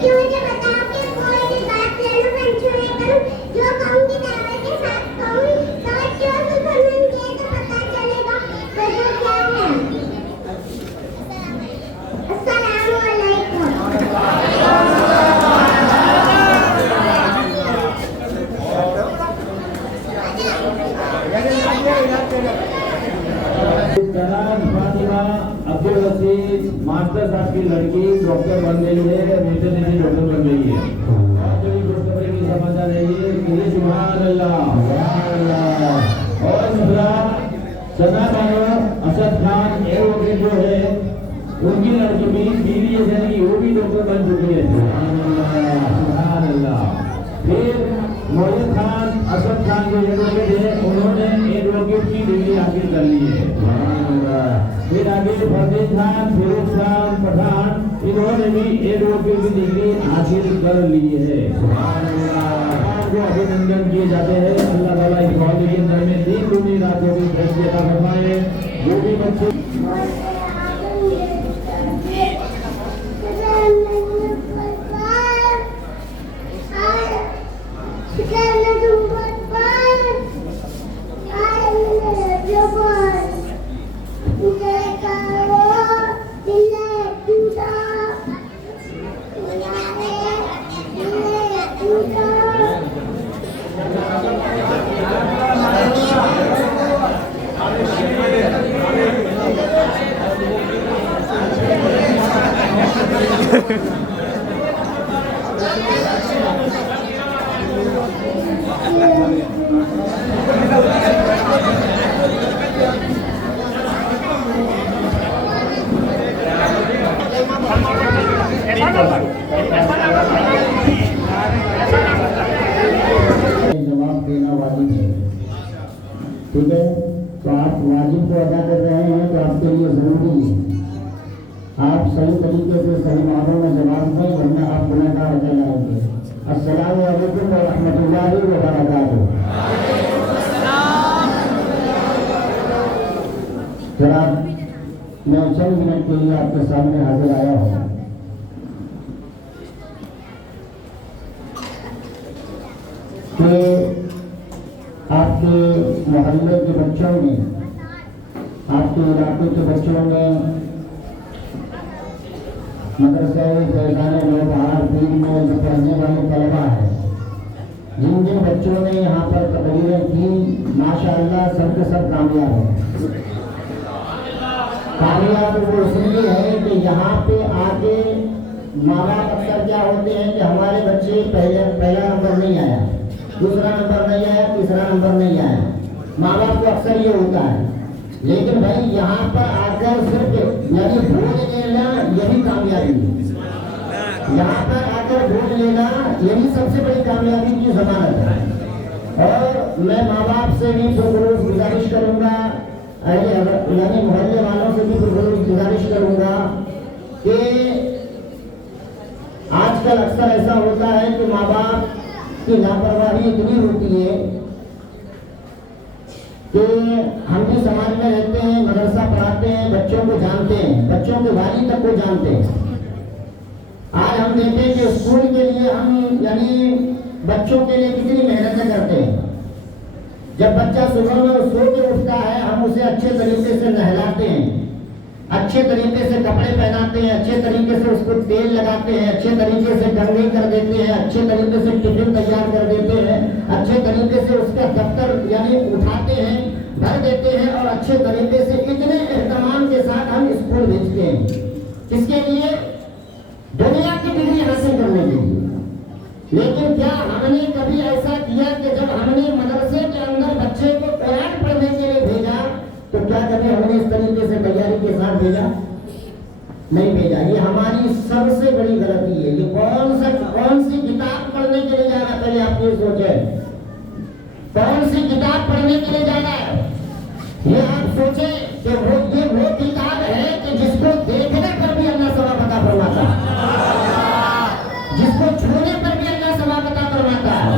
कि मुझे बताओ कि कोई भी बात ले लो मंशूर करूं, जो कहूंगी दावे के साथ कहूं, तो जो सुनन के तो पता चलेगा वजह क्या है। अस्सलाम वालेकुम। फातिमा अब्दुल रशीद मास्टर साहब की लड़की डॉक्टर बन गई है, मेजर दीदी डॉक्टर बन गई है। खुशखबरी की समाचार है ये कि सुभान अल्लाह। और दूसरा सना बानो असद खान एडवोकेट जो है उनकी लड़की भी बीवी यानी वो भी डॉक्टर बन चुकी है। सुभान अल्लाह। फिर मोहित खान असद खान जो एडवोकेट है उन्होंने एडवोकेट की डिग्री हासिल कर ली है। फिर आगे फरदीन खान, फिरोज खान पठान इन्होंने भी एडवोकेट की डिग्री हासिल कर ली है। को अभिनंदन किए जाते हैं। अल्लाह ताला इस कॉलेज के अंदर में दिन दूनी रातों की फैसले का फरमाए। जो भी बच्चे जवाब देना वाजिब है। ठीक है, तो आप वाजिब को अदा कर रहे हैं तो आपके लिए जरूरी है आप सही तरीके से सही मानों में जवाब दें, वरना आप गुनहगार हो जाएंगे। अस्सलामु अलैकुम व रहमतुल्लाहि व बरकातुहू। जनाब, मैं चंद मिनट के लिए आपके सामने हाजिर आया हूँ कि आपके मोहल्ले के बच्चों ने, आपके इलाके के बच्चों ने मदरसा फैजान नौबहार पीर में जो पढ़ने वाले तलबा है, जिन जिन बच्चों ने यहाँ पर तकरीरें की, माशाअल्लाह सबके सब कामयाब हैं। कामयाब वो इसलिए है कि यहाँ पे आके माँ बाप अक्सर क्या होते हैं कि हमारे बच्चे पहला नंबर नहीं आया, दूसरा नंबर नहीं आया, तीसरा नंबर नहीं आया, माँ बाप को अक्सर ये होता है। लेकिन भाई यहाँ पर आकर सिर्फ यानी भोज लेना यही कामयाबी है। यहाँ पर आकर भोज लेना यही सबसे बड़ी कामयाबी की जमानत है। और मैं माँ बाप से भी गुजारिश करूँगा, यानी मोहल्ले वालों से भी गुजारिश करूँगा कि आजकल अक्सर ऐसा होता है कि माँ बाप की लापरवाही इतनी होती है कि हम भी समाज में रहते हैं, मदरसा पढ़ाते हैं, बच्चों को जानते हैं, बच्चों के वाली तक को जानते हैं। आज हम देखें कि स्कूल के लिए हम यानी बच्चों के लिए कितनी मेहनतें करते हैं। जब बच्चा सुबह में सो के उठता है, हम उसे अच्छे तरीके से नहलाते हैं, अच्छे तरीके से कपड़े पहनाते हैं, अच्छे तरीके से उसको तेल लगाते हैं, अच्छे तरीके से कंघी कर देते हैं, अच्छे तरीके से टिफिन तैयार कर देते हैं, अच्छे तरीके से उसका दफ्तर यानी उठाते हैं, भर देते हैं और अच्छे तरीके से इतने एहतमाम के साथ हम स्कूल भेजते हैं। किसके लिए? दुनिया की डिग्री हासिल करने के लिए। लेकिन क्या हमने कभी ऐसा किया कि जब हमने मदरसे के अंदर बच्चे को कुरान पढ़ने के लिए भेजा तो क्या कभी हमने इस तरीके से तैयारी के साथ भेजा? नहीं भेजा। ये हमारी सबसे बड़ी गलती है। ये कौन सी किताब पढ़ने के लिए जाना, पहले आप ये सोचे, कौन सी किताब पढ़ने के लिए जाना है? ये आप सोचे कि वो किताब है कि जिसको देखने पर भी अल्लाह सवाब अता फरमाता है, जिसको छूने पर भी अल्लाह सवाब अता फरमाता है,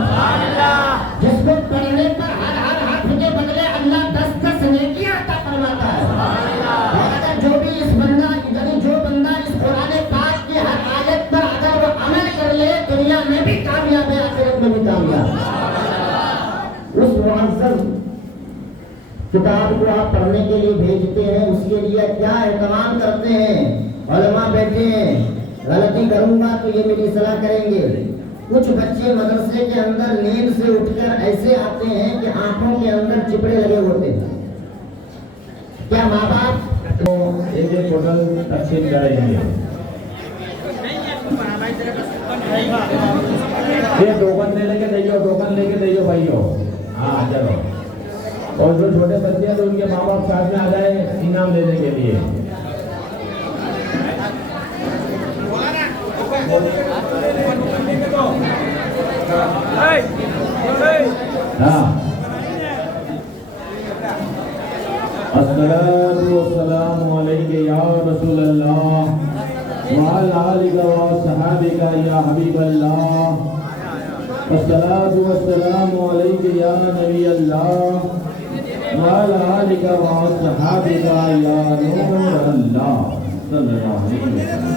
जिसको पढ़ने पर हर हाथ के बदले अल्लाह 10 नेकियां अता फरमाता है। और अगर जो बंदा इस कुरान पाक किताब को आप पढ़ने के लिए भेजते हैं, उसके लिए क्या एहतमाम करते हैं? उलमा बैठे हैं, गलती करूंगा तो ये मेरी सलाह करेंगे। कुछ बच्चे मदरसे के अंदर नींद से उठकर ऐसे आते हैं कि आंखों के अंदर चिपड़े लगे होते हैं। क्या माँ बाप तो एक एक बोतल तकसीम करेंगे। ये टोकन लेके दइयो, टोकन लेके दइयो भाइयों। हाँ चलो। और जो छोटे बच्चे हैं तो उनके माँ बाप साथ में आ जाए इनाम देने के लिए। हाँ, अस्सलातु वस्सलामु अलैका या रसूल अल्लाह व अला आलिका व सहाबिका या हबीब अल्लाह। अस्सलातु वस्सलामु अलैका या नबी अल्लाह व अला आलिका व सहाबिका या नूर अल्लाह सल्लल्लाहु अलैहि वसल्लम।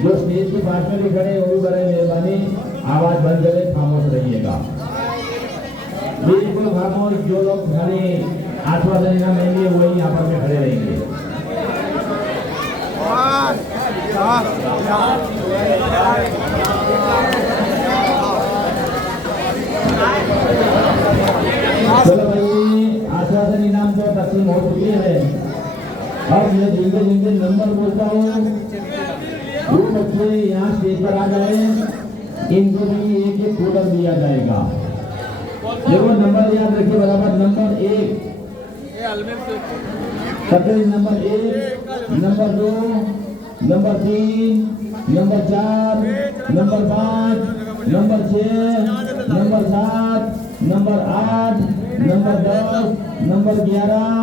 जो स्टेज के पास में भी खड़े वो भी बड़े मेहरबानी आवाज बंद करें, खामोश रहिएगा, बिल्कुल खामोश। जो लोग खाली आश्वासन इनाम लेंगे वही यहाँ पर में खड़े रहेंगे। चलो भाई, आश्वासन इनाम तो तकसीम हो चुकी है। अब मैं जिनके जिनके नंबर बोलता हूँ वो बच्चे यहाँ स्टेज पर आ जाए, इनको भी एक एक कूलर दिया जाएगा। देखो नंबर याद रखिए बराबर। नंबर 1 तकरीर, number 1, number 2, number 3, number 4, number 5, number 6, number 7, number 8, number 10, number 11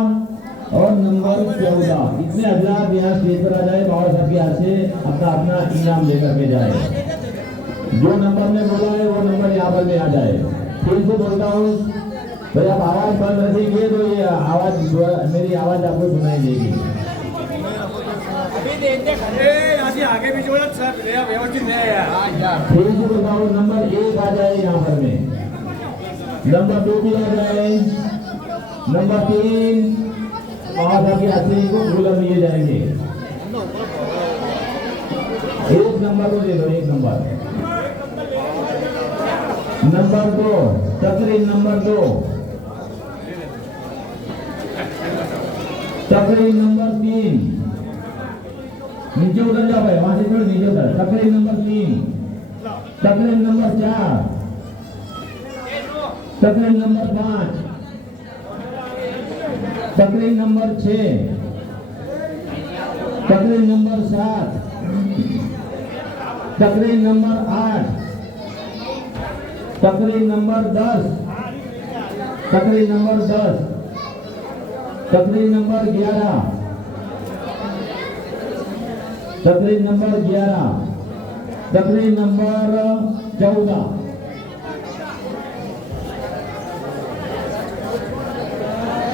और नंबर 14। इतने हजरात यहाँ स्टेज पर आ जाए, बाबा साहब के हाथ से अपना अपना इनाम लेकर के जाए। जो नंबर में बोला है वो नंबर यहाँ पर में आ जाए। फिर से बोलता हूँ भाई, आप आवाज बंद रखेंगे तो ये आवाज मेरी आवाज आपको सुनाई देगी। आगे भी व्यवस्थित नहीं है। फिर से बोलता हूँ, नंबर 1 आ जाए यहाँ पर में, नंबर 2 भी आ जाए, नंबर 3 बाबा के हाथ से इनको कूलर दिए जाएंगे। एक नंबर को दे दो, एक नंबर। नंबर 2 तकरीर, नंबर 2 तकरीर, नंबर 3 नीचे उतर जाओ भाई, वहां से थोड़ी नीचे उतर। तकरीर नंबर 3, तकरीर नंबर 4, तकरीर नंबर 5, तकरीर नंबर 6, तकरीर नंबर 7, तकरीर नंबर 8, तकरीर नंबर 10, तकरीर नंबर 10, तकरीर नंबर 11, तकरीर नंबर 11, तकरीर नंबर 14।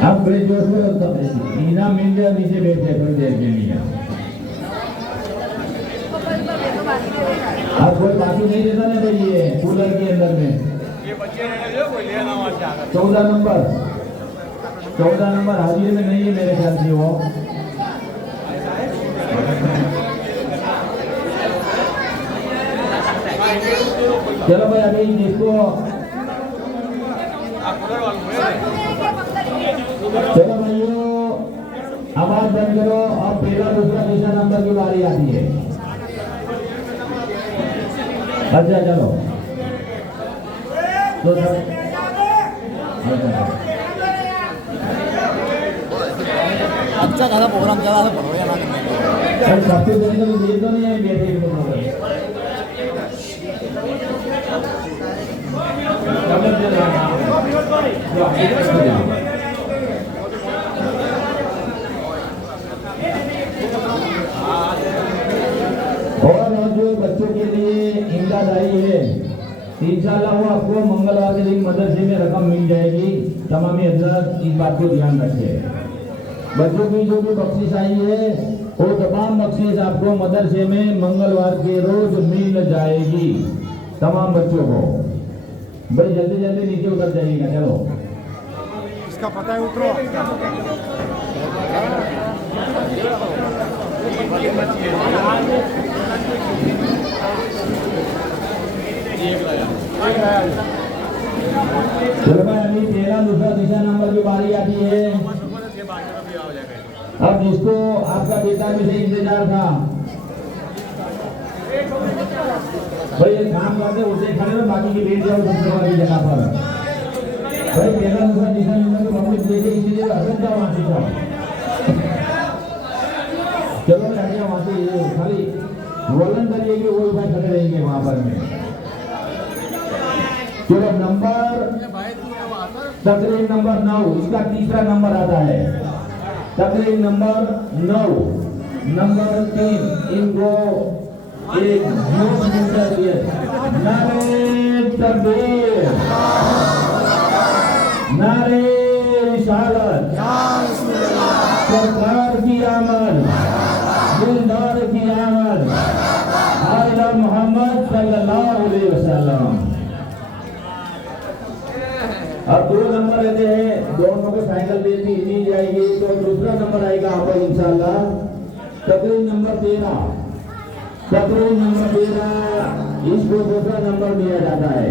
अब बड़े जोश में इनाम मिल गया, नीचे बैठ गए थोड़ी देर के लिए। अब कोई बाकी नहीं देता ना भाई, ये कूलर के अंदर में 14 नंबर हाजिर में नहीं है मेरे ख्याल से वो। चलो भाई, अभी जिसको चलो भाइयों आवाज बंद करो। अब पहला दूसरा तीसरा नंबर की बारी आती है। अच्छा चलो, तो सब अच्छा खासा प्रोग्राम चला है बढ़िया ना करने का। सर सबसे देने का तो नहीं है बेटे को और जो बच्चों के लिए इमदाद आई है इंशाअल्लाह वो आपको मंगलवार के दिन मदरसे में रकम मिल जाएगी। तमाम हजरत इस बात को ध्यान रखें। बच्चों की जो भी बख्शिश आई है वो तमाम बख्शिश आपको मदरसे में मंगलवार के रोज मिल जाएगी तमाम बच्चों को। बड़ी जल्दी जल्दी नीचे उतर जाइएगा। चलो इसका पता है उतरो। चलो भाई अभी 13 दूसरा दिशा नंबर की बारी आती है। अब जिसको आपका बेटा भी से इंतजार था भाई ये काम करते उसे खड़े में बाकी की बैठ जाओ दूसरे वाली जगह पर। भाई 13 दूसरा दिशा नंबर की पब्लिक देखे इसीलिए हट जाओ वहां से जाओ। चलो मैं हट जाओ वहां से। खाली वॉलंटियर ये वो भाई खड़े रहेंगे वहां पर में। चलो नंबर तकरीर नंबर 9 इसका तीसरा नंबर आता है। तकरीर नंबर 9 नंबर 3 इनको एक नारे तकबीर नारे रिसालत सरकार की आमद दिलदार की आमद आला मोहम्मद सल्लल्लाहु अलैहि वसल्लम। अब 2 नंबर लेते हैं। दोनों को साइकिल देती दी जाएगी तो दूसरा नंबर आएगा आपको इंशाल्लाह। तकरीर नंबर 13 तकरीर नंबर 13 इसको दूसरा नंबर दिया जाता है।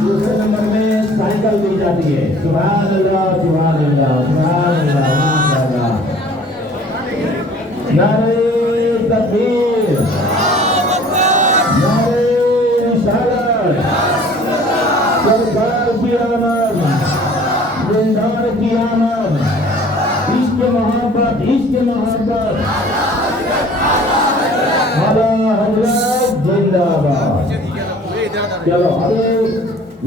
दूसरे नंबर में साइकिल दी जाती है। सुभान अल्लाह सुभान अल्लाह सुभान अल्लाह माशाअल्लाह। नारे तकबीर नारे रिसालत सरकार की आमद दिलदार की आमद इश्क मोहब्बत आला हजरत जिंदाबाद। चलो अभी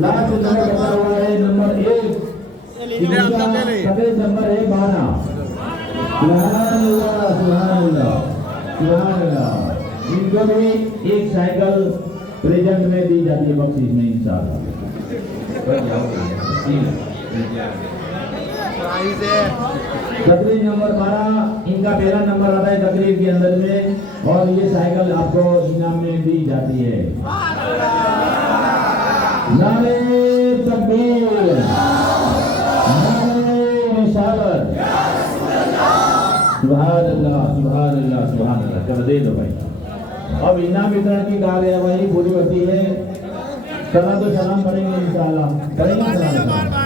लास्ट नंबर बता हुआ है नंबर 1 तकरीर नंबर है 12। सुभान अल्लाह सुभान अल्लाह। इनको भी एक साइकिल प्रेजेंट में दी जाती है बख्शीश में इंशाअल्लाह। तकरीर नंबर 12 इनका पहला नंबर आता है तकरीर के अंदर में और ये साइकिल आपको इनाम में दी जाती है। नारे तकबीर नारे रिसालत सुभान अल्लाह सुभान अल्लाह सुभान अल्लाह। चलो दे दो भाई। अब इनाम वितरण की कार्यवाही पूरी होती है। सलाम तो सलाम पढ़ेंगे इंशाअल्लाह। पढ़ेंगे सलाम।